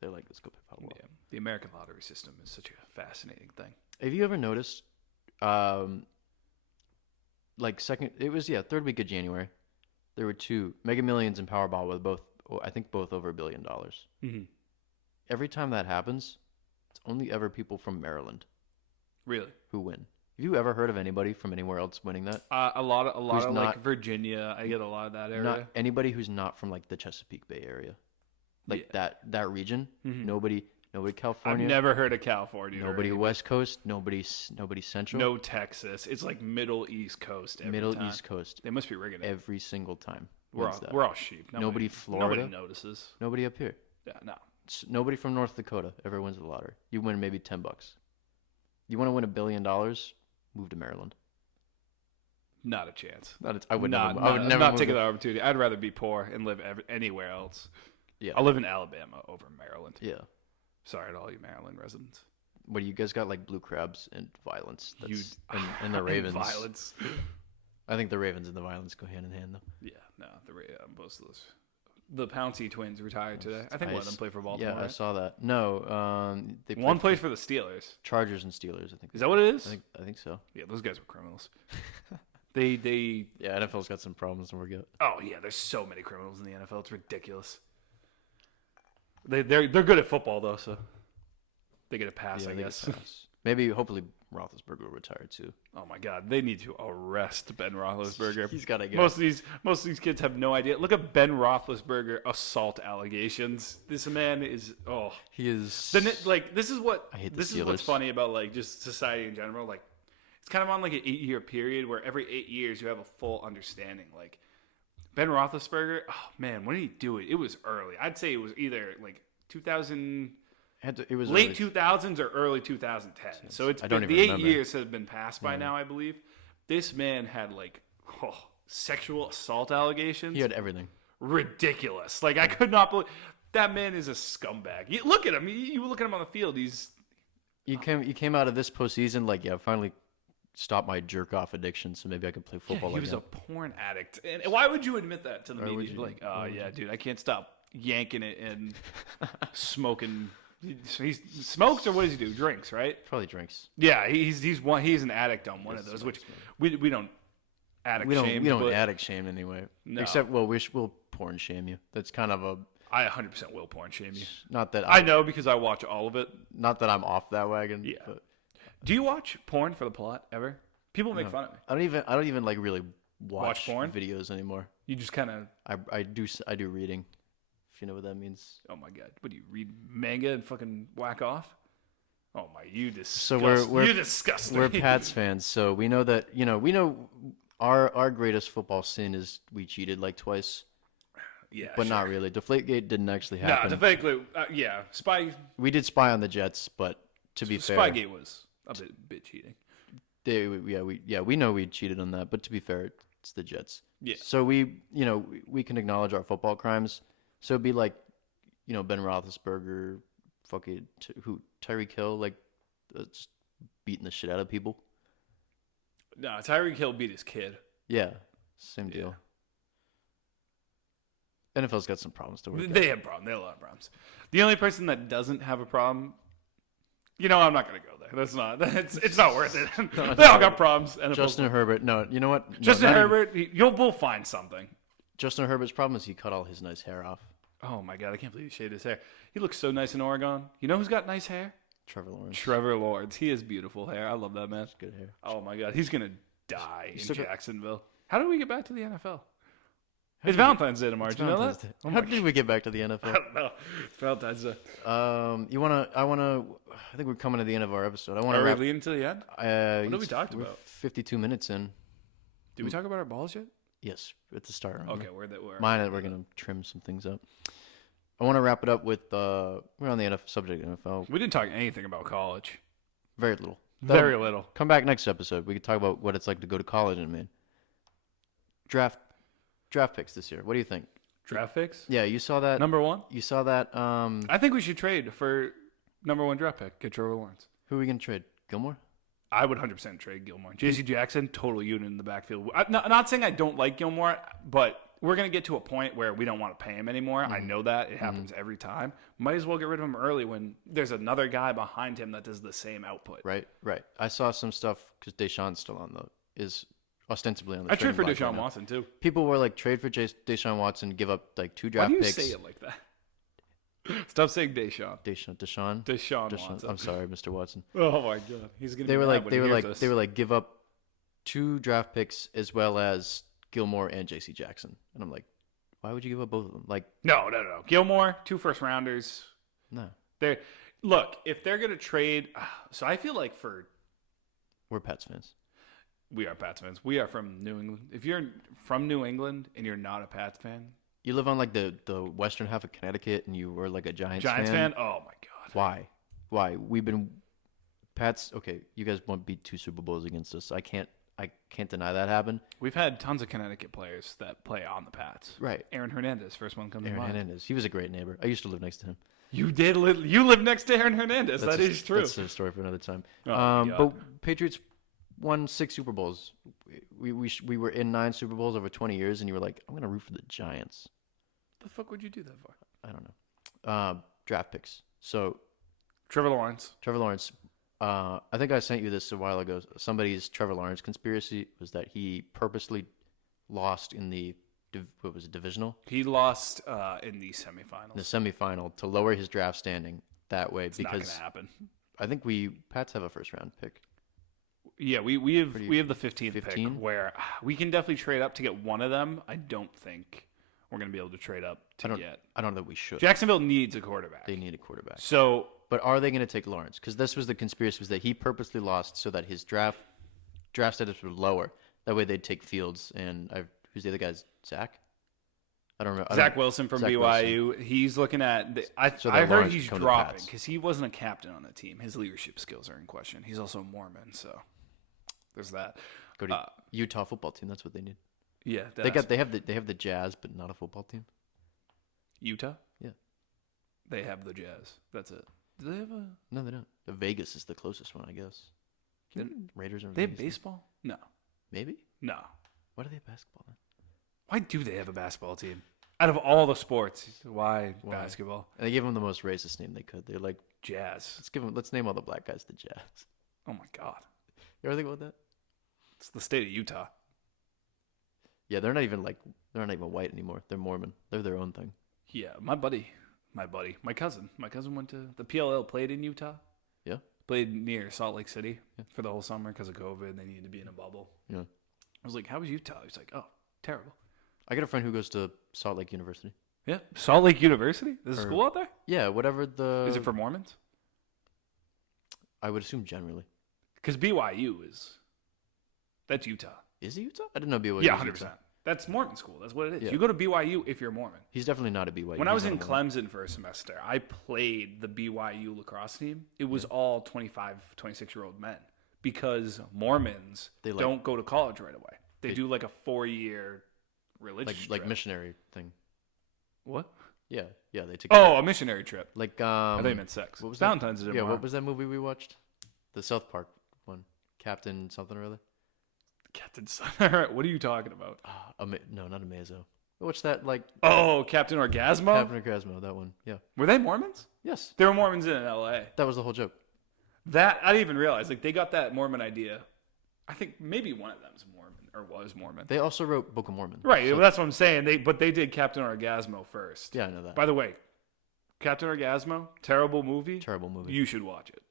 They're like, let's go play Powerball. Yeah, the American lottery system is such a fascinating thing. Have you ever noticed, third week of January, there were two Mega Millions and Powerball with both over $1 billion. Mm-hmm. Every time that happens, it's only ever people from Maryland Really? who win. Have you ever heard of anybody from anywhere else winning that? A lot of Who's like not- Virginia. I get a lot of that area. Not anybody who's not from like the Chesapeake Bay area, like that region. Mhm. Nobody I've California. never heard of California. or Nobody any- West Coast. Nobody Central. No Texas. It's like Middle East Coast. Every Middle time. East Coast. They must be rigging it. Every single time. We're wins all, that. we're all sheep. Nobody Florida. Nobody notices. Nobody up here. Yeah, no. Nobody from North Dakota ever wins the lottery. You win maybe $10. You want to win $1 billion? Move to Maryland. Not a chance. I would never. Not, I would never. not move taking to- the opportunity. I'd rather be poor and live anywhere else. Yeah. I'll live in Alabama over Maryland. Yeah. Sorry to all you Maryland residents. what do you guys got like blue crabs and violence? That's and the Ravens. Violence. I think the Ravens and the violence go hand in hand, though. Yeah, no, both of those. The Pouncey twins retired today. I think one of them played for Baltimore. Yeah, I right? saw that. No, one plays for the Steelers. Chargers and Steelers. I think. Is that what it is? I think so. Yeah, those guys were criminals. They. Yeah, NFL's got some problems, and we're good. Oh yeah, there's so many criminals in the NFL. It's ridiculous. They're good at football though, so they get a pass, I guess. Maybe, hopefully, Roethlisberger will retire too. Oh my God, they need to arrest Ben Roethlisberger. He's got to go. Most of these kids have no idea. Look at Ben Roethlisberger assault allegations. This man is he is this is what I hate the this Steelers. is what's funny about like just society in general. Like it's kind of on like an 8-year period where every 8 years you have a full understanding. Like Ben Roethlisberger, oh man, when did he do it? It was early. I'd say it was either like 2000. It was late 2000s or early 2010. So it's been, the 8 years have been passed by now, I believe. This man had like sexual assault allegations. He had everything. Ridiculous. Like I could not believe that man is a scumbag. You look at him. You look at him on the field. You came out of this postseason like finally stopped my jerk off addiction, so maybe I could play football. He was a porn addict. And why would you admit that to the media? Like, oh yeah, dude, I can't stop yanking it and smoking. So he smokes, or what does he do? Drinks, right? Probably drinks. Yeah, he's an addict on one of those, which we don't addict shame. We don't addict shame anyway. No. Except we'll porn shame you. That's kind of I 100% will porn shame you. Not that I know because I watch all of it. Not that I'm off that wagon. Yeah. But do you watch porn for the plot ever? People make fun of me. I don't even like really watch porn videos anymore. You just kind of. I do reading. If you know what that means. Oh my God! What do you read manga and fucking whack off? Oh my, you disgust. So you disgust me. We're Pats fans, so we know that we know our greatest football sin is we cheated like twice. Yeah, but not really. Deflategate didn't actually happen. No, Deflategate. Yeah, Spy. We did spy on the Jets, but to be fair, Spygate was a bit cheating. We know we cheated on that, but to be fair, it's the Jets. Yeah. So we can acknowledge our football crimes. So it'd be like, Ben Roethlisberger, fucking Tyreek Hill, like just beating the shit out of people. No, Tyreek Hill beat his kid. Yeah, same deal. NFL's got some problems to work out. They have problems. They have a lot of problems. The only person that doesn't have a problem, I'm not going to go there. That's not. It's not worth it. They all got problems. Justin Herbert. No, you know what? Justin Herbert. We'll find something. Justin Herbert's problem is he cut all his nice hair off. Oh my God, I can't believe he shaved his hair. He looks so nice in Oregon. You know who's got nice hair? Trevor Lawrence. He has beautiful hair. I love that man. Good hair. Oh my God, he's going to die in Jacksonville. How do we get back to the NFL? It's Valentine's Day tomorrow. Do you know that? How did we get back to the NFL? I don't know. It's Valentine's Day. I think we're coming to the end of our episode. Are we leading to the end? What did we talk about? 52 minutes in. Did we talk about our balls yet? Yes, at the start. Okay, we're we're going to trim some things up. I want to wrap it up with we're on the subject of NFL. We didn't talk anything about college. Very little. Very little. Come back next episode. We can talk about what it's like to go to college in Maine. Draft picks this year. What do you think? Draft picks? Yeah, you saw that. Number one? You saw that. I think we should trade for number one draft pick. Get Trevor Lawrence. Who are we going to trade? Gilmore? I would 100% trade Gilmore. J.C. Jackson, total unit in the backfield. I'm not saying I don't like Gilmore, but we're going to get to a point where we don't want to pay him anymore. I know that. It happens every time. Might as well get rid of him early when there's another guy behind him that does the same output. Right. I saw some stuff because Deshaun's still is ostensibly on the I trade for Deshaun Watson, too. People were like, trade for Deshaun Watson, give up like 2 draft picks. Why do you say it like that? Stop saying Deshaun. Deshaun Watson. I'm sorry, Mr. Watson. Oh my God, he's gonna. They were like, give up 2 draft picks as well as Gilmore and J.C. Jackson, and I'm like, why would you give up both of them? Like, no. Gilmore, 2 first rounders. No. Look, if they're gonna trade, so I feel like we're Pats fans. We are Pats fans. We are from New England. If you're from New England and you're not a Pats fan. You live on like the western half of Connecticut, and you were like a Giants fan. Oh my God! Why? We've been Pats. Okay, you guys won't beat 2 Super Bowls against us. I can't deny that happened. We've had tons of Connecticut players that play on the Pats. Right. Aaron Hernandez, first one comes to mind. Aaron Hernandez. He was a great neighbor. I used to live next to him. You did. You live next to Aaron Hernandez. That is true. That's a story for another time. Oh, but Patriots won 6 Super Bowls. We were in 9 Super Bowls over 20 years, and you were like, I'm gonna root for the Giants. The fuck would you do that for? I don't know. Draft picks. So Trevor Lawrence. I think I sent you this a while ago. Somebody's Trevor Lawrence conspiracy was that he purposely lost in the divisional? He lost in the semifinals. The semifinal to lower his draft standing that way it's because not gonna happen. I think Pats have a first round pick. Yeah, we have the 15th pick where we can definitely trade up to get one of them. I don't think we're going to be able to trade up to get. I don't know that we should. Jacksonville needs a quarterback. They need a quarterback. So, but are they going to take Lawrence? Because this was the conspiracy, was that he purposely lost so that his draft status would lower. That way they'd take Fields and who's the other guy's Zach? I don't remember. Zach Wilson from BYU. Wilson. He's looking at. I heard he's dropping because he wasn't a captain on the team. His leadership skills are in question. He's also Mormon, so there's that. Go to Utah football team. That's what they need. Yeah, they have the Jazz, but not a football team. Utah. Yeah, they have the Jazz. That's it. Do they have a? No, they don't. The Vegas is the closest one, I guess. Raiders are. They have baseball? No. Maybe. No. Why do they have basketball then? Why do they have a basketball team? Out of all the sports, why basketball? And they gave them the most racist name they could. They're like Jazz. Let's name all the black guys the Jazz. Oh my God. You ever think about that? It's the state of Utah. Yeah, they're not even white anymore. They're Mormon. They're their own thing. Yeah, my cousin went to the PLL. Played in Utah. Yeah. Played near Salt Lake City for the whole summer because of COVID. They needed to be in a bubble. Yeah. I was like, "How was Utah?" He's like, "Oh, terrible." I got a friend who goes to Salt Lake University. Yeah, Salt Lake University. There's a school out there. Yeah, whatever the. Is it for Mormons? I would assume generally. Because BYU that's Utah. Is it Utah? I didn't know BYU. Yeah, 100%. That's Mormon school. That's what it is. Yeah. You go to BYU if you're Mormon. He's definitely not a BYU. When I was in Clemson for a semester, I played the BYU lacrosse team. It was all 25, 26-year-old men because Mormons don't go to college right away. They do like a 4-year religious like missionary thing. What? Yeah, they take. Oh, a missionary trip. Like I thought you meant sex. What was Valentine's Day? Yeah, what was that movie we watched? The South Park one, Captain something or other. Captain something. What are you talking about? No, not Amazo. What's that like? Oh, Captain Orgasmo. Captain Orgasmo, that one. Yeah. Were they Mormons? Yes. They were Mormons in L.A. That was the whole joke. That I didn't even realize. Like they got that Mormon idea. I think maybe one of them's Mormon or was Mormon. They also wrote Book of Mormon. Right. So. Well, that's what I'm saying. They did Captain Orgasmo first. Yeah, I know that. By the way, Captain Orgasmo, terrible movie. Terrible movie. You should watch it.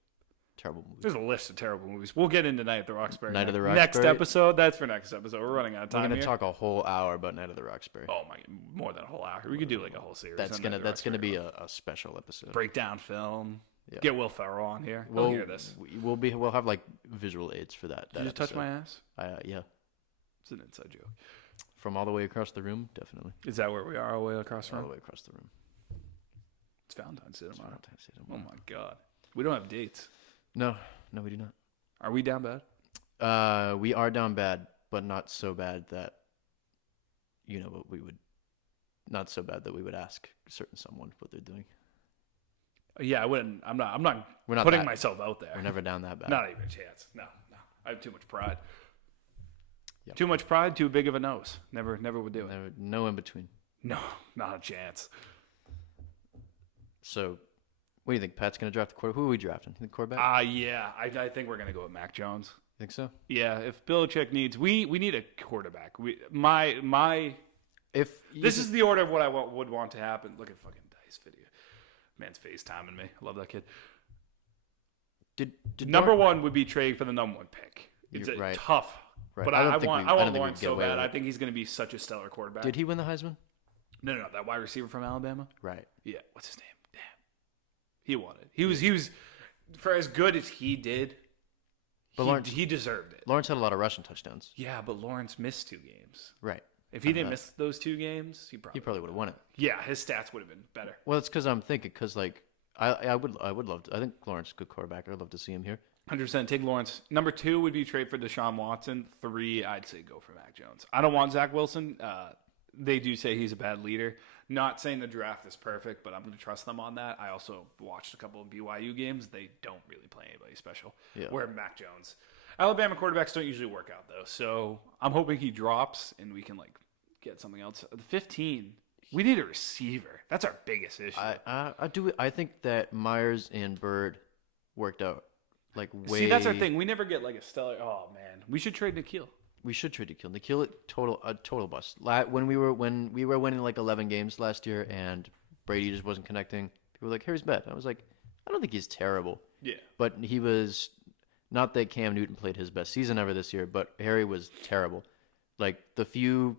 Terrible movie. There's a list of terrible movies. We'll get into Night at the Roxbury. Night at the Roxbury. Next episode. That's for next episode. We're running out of time. We're gonna talk a whole hour about Night at the Roxbury. Oh my, more than a whole hour. We could do like a whole series. That's gonna be a special episode. Breakdown film. Yeah. Get Will Ferrell on here. We'll hear this. We'll have like visual aids for that. Did you just touch my ass? Yeah. It's an inside joke. From all the way across the room, definitely. Is that where we are? All the way across the room. All the way across the room. It's Valentine's Day tomorrow. Oh my God. We don't have dates. No, we do not. Are we down bad? We are down bad, but not so bad that, not so bad that we would ask someone what they're doing. Yeah, I wouldn't. I'm not putting myself out there. We're never down that bad. Not even a chance. No. I have too much pride. Yep. Too much pride, too big of a nose. Never would do it. No in between. No, not a chance. So, what do you think? Pat's going to draft the quarterback? Who are we drafting? The quarterback? Yeah. I think we're going to go with Mac Jones. Think so? Yeah. If Belichick needs, we need a quarterback. This is the order of what I would want to happen. Look at fucking Dice video. Man's FaceTiming me. I love that kid. Did number one would be trade for the number one pick. It's right. Tough. Right. But I want Lawrence so bad. I think he's going to be such a stellar quarterback. Did he win the Heisman? No. That wide receiver from Alabama? Right. Yeah. What's his name? Damn. He won it. He was for as good as he did, but he deserved it. Lawrence had a lot of rushing touchdowns. Yeah, but Lawrence missed 2 games. Right. If he didn't miss those 2 games, he probably would have won it. Yeah, his stats would have been better. Well, it's because I'm thinking, like, I would love to. I think Lawrence is a good quarterback. I'd love to see him here. 100% take Lawrence. Number 2 would be trade for Deshaun Watson. 3, I'd say go for Mac Jones. I don't want Zach Wilson. They do say he's a bad leader. Not saying the draft is perfect, but I'm going to trust them on that. I also watched a couple of BYU games. They don't really play anybody special. Yeah. Where Mac Jones. Alabama quarterbacks don't usually work out, though. So I'm hoping he drops and we can get something else. The 15, we need a receiver. That's our biggest issue. I think that Myers and Bird worked out way. See, that's our thing. We never get a stellar. Oh man, we should trade Nikhil. We should trade Nikhil. Nikhil, total bust. When we were winning 11 games last year and Brady just wasn't connecting, people were like, Harry's bad. I was like, I don't think he's terrible. Yeah. But he was, not that Cam Newton played his best season ever this year, but Harry was terrible. The few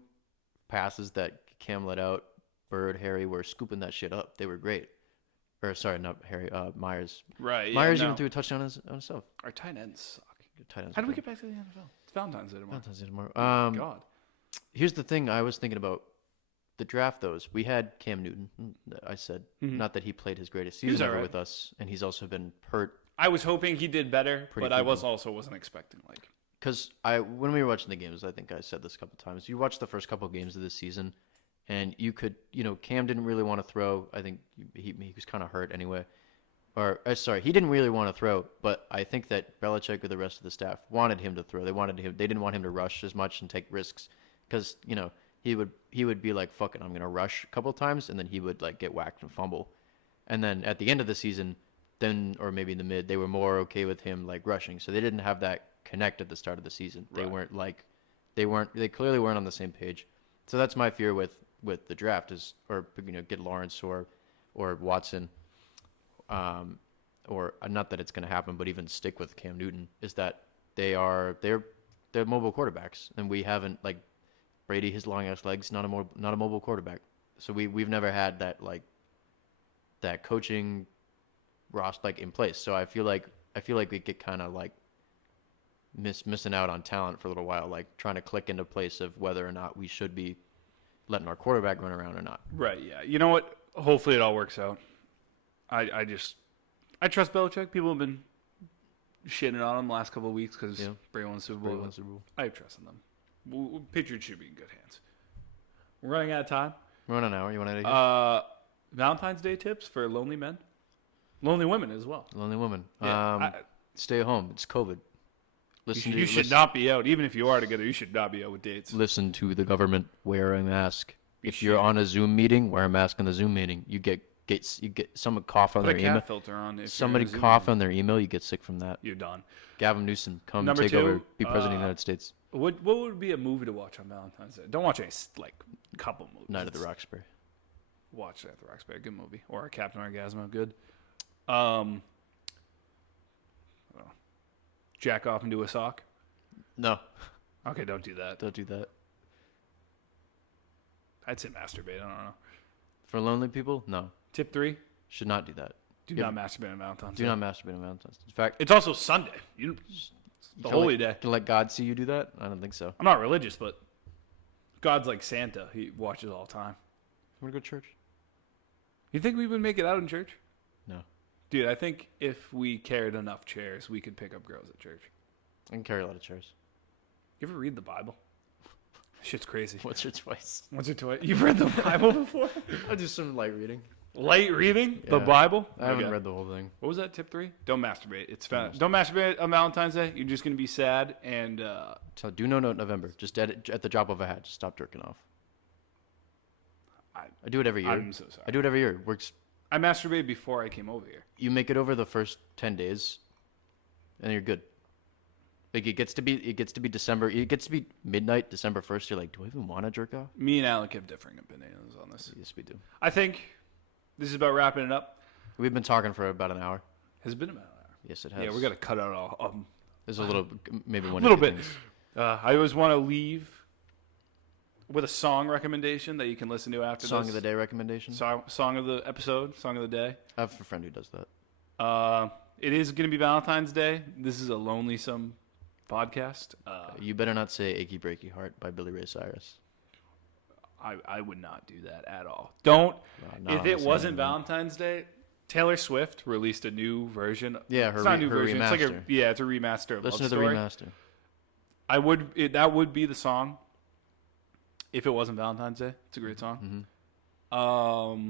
passes that Cam let out, Bird, Harry were scooping that shit up. They were great. Or sorry, not Harry, Myers. Right. Myers even threw a touchdown on himself. Our tight ends suck. Tight ends. How do we get back to the NFL? It's Valentine's Day tomorrow. Oh my God. Here's the thing I was thinking about the draft. We had Cam Newton. I said not that he played his greatest season ever with us, and he's also been hurt. I was hoping he did better, but I wasn't expecting because when we were watching the games, I think I said this a couple times. You watch the first couple of games of this season, and you could, Cam didn't really want to throw. I think he was kind of hurt anyway. He didn't really want to throw, but I think that Belichick or the rest of the staff wanted him to throw. They didn't want him to rush as much and take risks, because he would be like, "Fuck it, I'm gonna rush a couple of times," and then he would get whacked and fumble, and then at the end of the season, or maybe in the mid, they were more okay with him rushing, so they didn't have that connect at the start of the season. Right. They clearly weren't on the same page, so that's my fear with the draft get Lawrence or Watson. Or not that it's going to happen, but even stick with Cam Newton, is that they're mobile quarterbacks, and we haven't Brady, his long ass legs, not a mobile quarterback. So we've never had that coaching roster in place. So I feel like we get kind of missing out on talent for a little while, trying to click into place of whether or not we should be letting our quarterback run around or not. Right. Yeah. You know what? Hopefully it all works out. I trust Belichick. People have been shitting on him the last couple of weeks because Brady won the Super Bowl. I trust in them. Patriots should be in good hands. We're running out of time. We're on an hour. You want to Valentine's Day tips for lonely men? Lonely women as well. Lonely women. Yeah, stay home. It's COVID. You should not be out. Even if you are together, you should not be out with dates. Listen to the government. Wear a mask. If you're on a Zoom meeting, wear a mask on the Zoom meeting. You get someone cough on their email. Cat filter on. Somebody cough on their email, you get sick from that. You're done. Gavin Newsom, come Number take 2, over, be president of the United States. What would be a movie to watch on Valentine's Day? Don't watch any couple movies. Night at the Roxbury. Watch Night at the Roxbury, good movie. Or Captain Orgasmo, good. Jack off into a sock. No. Okay, don't do that. Don't do that. I'd say masturbate. I don't know. For lonely people, no. Tip 3. Should not do that. Do not masturbate on Valentine's Day. Do not masturbate on Valentine's Day. In fact, it's also Sunday. The holy day. Can let God see you do that? I don't think so. I'm not religious, but God's like Santa. He watches all the time. You want to go to church? You think we would make it out in church? No. Dude, I think if we carried enough chairs, we could pick up girls at church. I can carry a lot of chairs. You ever read the Bible? Shit's crazy. Once or twice. You've read the Bible before? I do some light reading. Light reading? Yeah. The Bible? I haven't read the whole thing. What was that, tip 3? Don't masturbate. Don't masturbate on Valentine's Day. You're just going to be sad and... So do no November. Just at the drop of a hat. Just stop jerking off. I do it every year. I'm so sorry. I do it every year. It works. I masturbated before I came over here. You make it over the first 10 days, and you're good. It gets to be December. It gets to be midnight, December 1st. You're like, do I even want to jerk off? Me and Alec have differing opinions on this. Yes, we do. I think this is about wrapping it up. We've been talking for about an hour. Has it been about an hour? Yes, it has. Yeah, we're going to cut out all... There's a little, maybe one. A little bit. I always want to leave with a song recommendation that you can listen to after Song of the day recommendation? Song of the episode, song of the day. I have a friend who does that. It is going to be Valentine's Day. This is a lonesome podcast. You better not say Achy Breaky Heart by Billy Ray Cyrus. I would not do that at all. Don't. If it wasn't anything. Valentine's Day, Taylor Swift released a new version. Yeah, it's not a new version. remaster. It's a remaster of Listen Love to Story. the remaster. That would be the song if it wasn't Valentine's Day. It's a great song. God,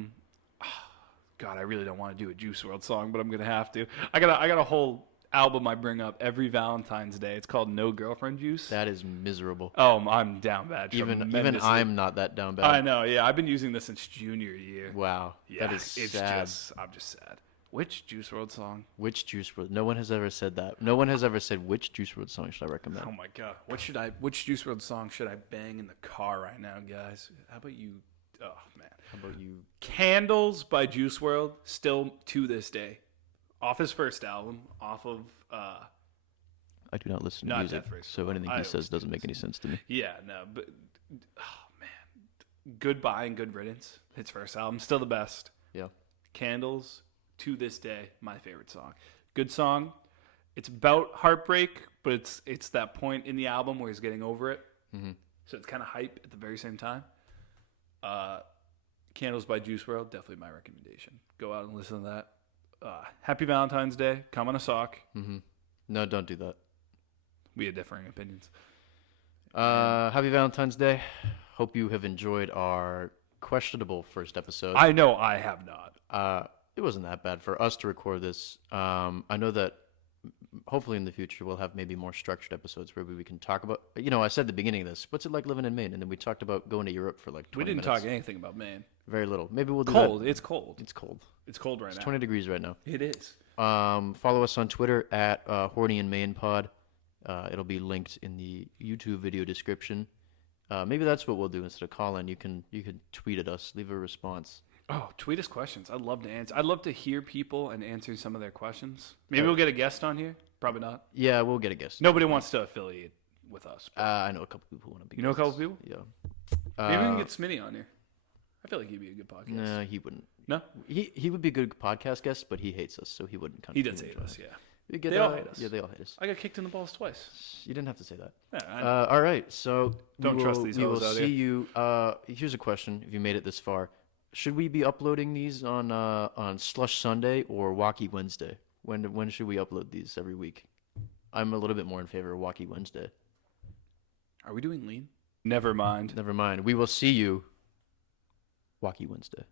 I really don't want to do a Juice WRLD song, but I'm gonna have to. I got a whole album I bring up every Valentine's Day. It's called No Girlfriend Juice. That is miserable. Oh, I'm down bad. Even I'm not that down bad. I know. Yeah, I've been using this since junior year. Wow. Yeah, that is sad. I'm just sad. Which Juice WRLD song? Which Juice WRLD? No one has ever said that. No one has ever said which Juice WRLD song should I recommend. Oh my God. Which Juice WRLD song should I bang in the car right now, guys? How about you? Oh man. How about you? Candles by Juice WRLD, still to this day. Off his first album, off of I do not listen to not music, that first so anything I he says always doesn't do make any sense to me. Yeah, no, but oh man. Goodbye and Good Riddance, his first album, still the best. Yeah. Candles, to this day, my favorite song. Good song. It's about heartbreak, but it's that point in the album where he's getting over it. Mm-hmm. So it's kind of hype at the very same time. Candles by Juice WRLD, definitely my recommendation. Go out and listen to that. Happy Valentine's Day. Come on a sock. Mm-hmm. No, don't do that. We have differing opinions. Happy Valentine's Day. Hope you have enjoyed our questionable first episode. I know I have not. It wasn't that bad for us to record this. I know that hopefully in the future we'll have maybe more structured episodes where we can talk about, I said at the beginning of this, what's it like living in Maine? And then we talked about going to Europe for like 20 We didn't minutes. talk anything about Maine. Very little. Maybe we'll do Cold. that. It's cold. It's cold. It's cold right It's now. 20 degrees right now. It is. Follow us on Twitter at Horny and Maine Pod. It'll be linked in the YouTube video description. Maybe that's what we'll do instead of calling. You can tweet at us, leave a response. Oh, tweet us questions. I'd love to answer. I'd love to hear people and answer some of their questions. Maybe we'll get a guest on here. Probably not. Yeah, we'll get a guest. Nobody wants to affiliate with us. I know a couple people who want to be. You know a couple people? Yeah. Maybe we can get Smitty on here. I feel like he'd be a good podcast. Nah, he wouldn't. No? He would be a good podcast guest, but he hates us, so he wouldn't come. He does hate us, yeah. They all hate us. Yeah, they all hate us. I got kicked in the balls twice. You didn't have to say that. Yeah, I know. All right, so Don't trust these we will hoes out see here. you. Here's a question: if you made it this far, should we be uploading these on Slush Sunday or Wacky Wednesday? When should we upload these every week? I'm a little bit more in favor of Wacky Wednesday. Are we doing lean? Never mind. Never mind. We will see you Wacky Wednesday.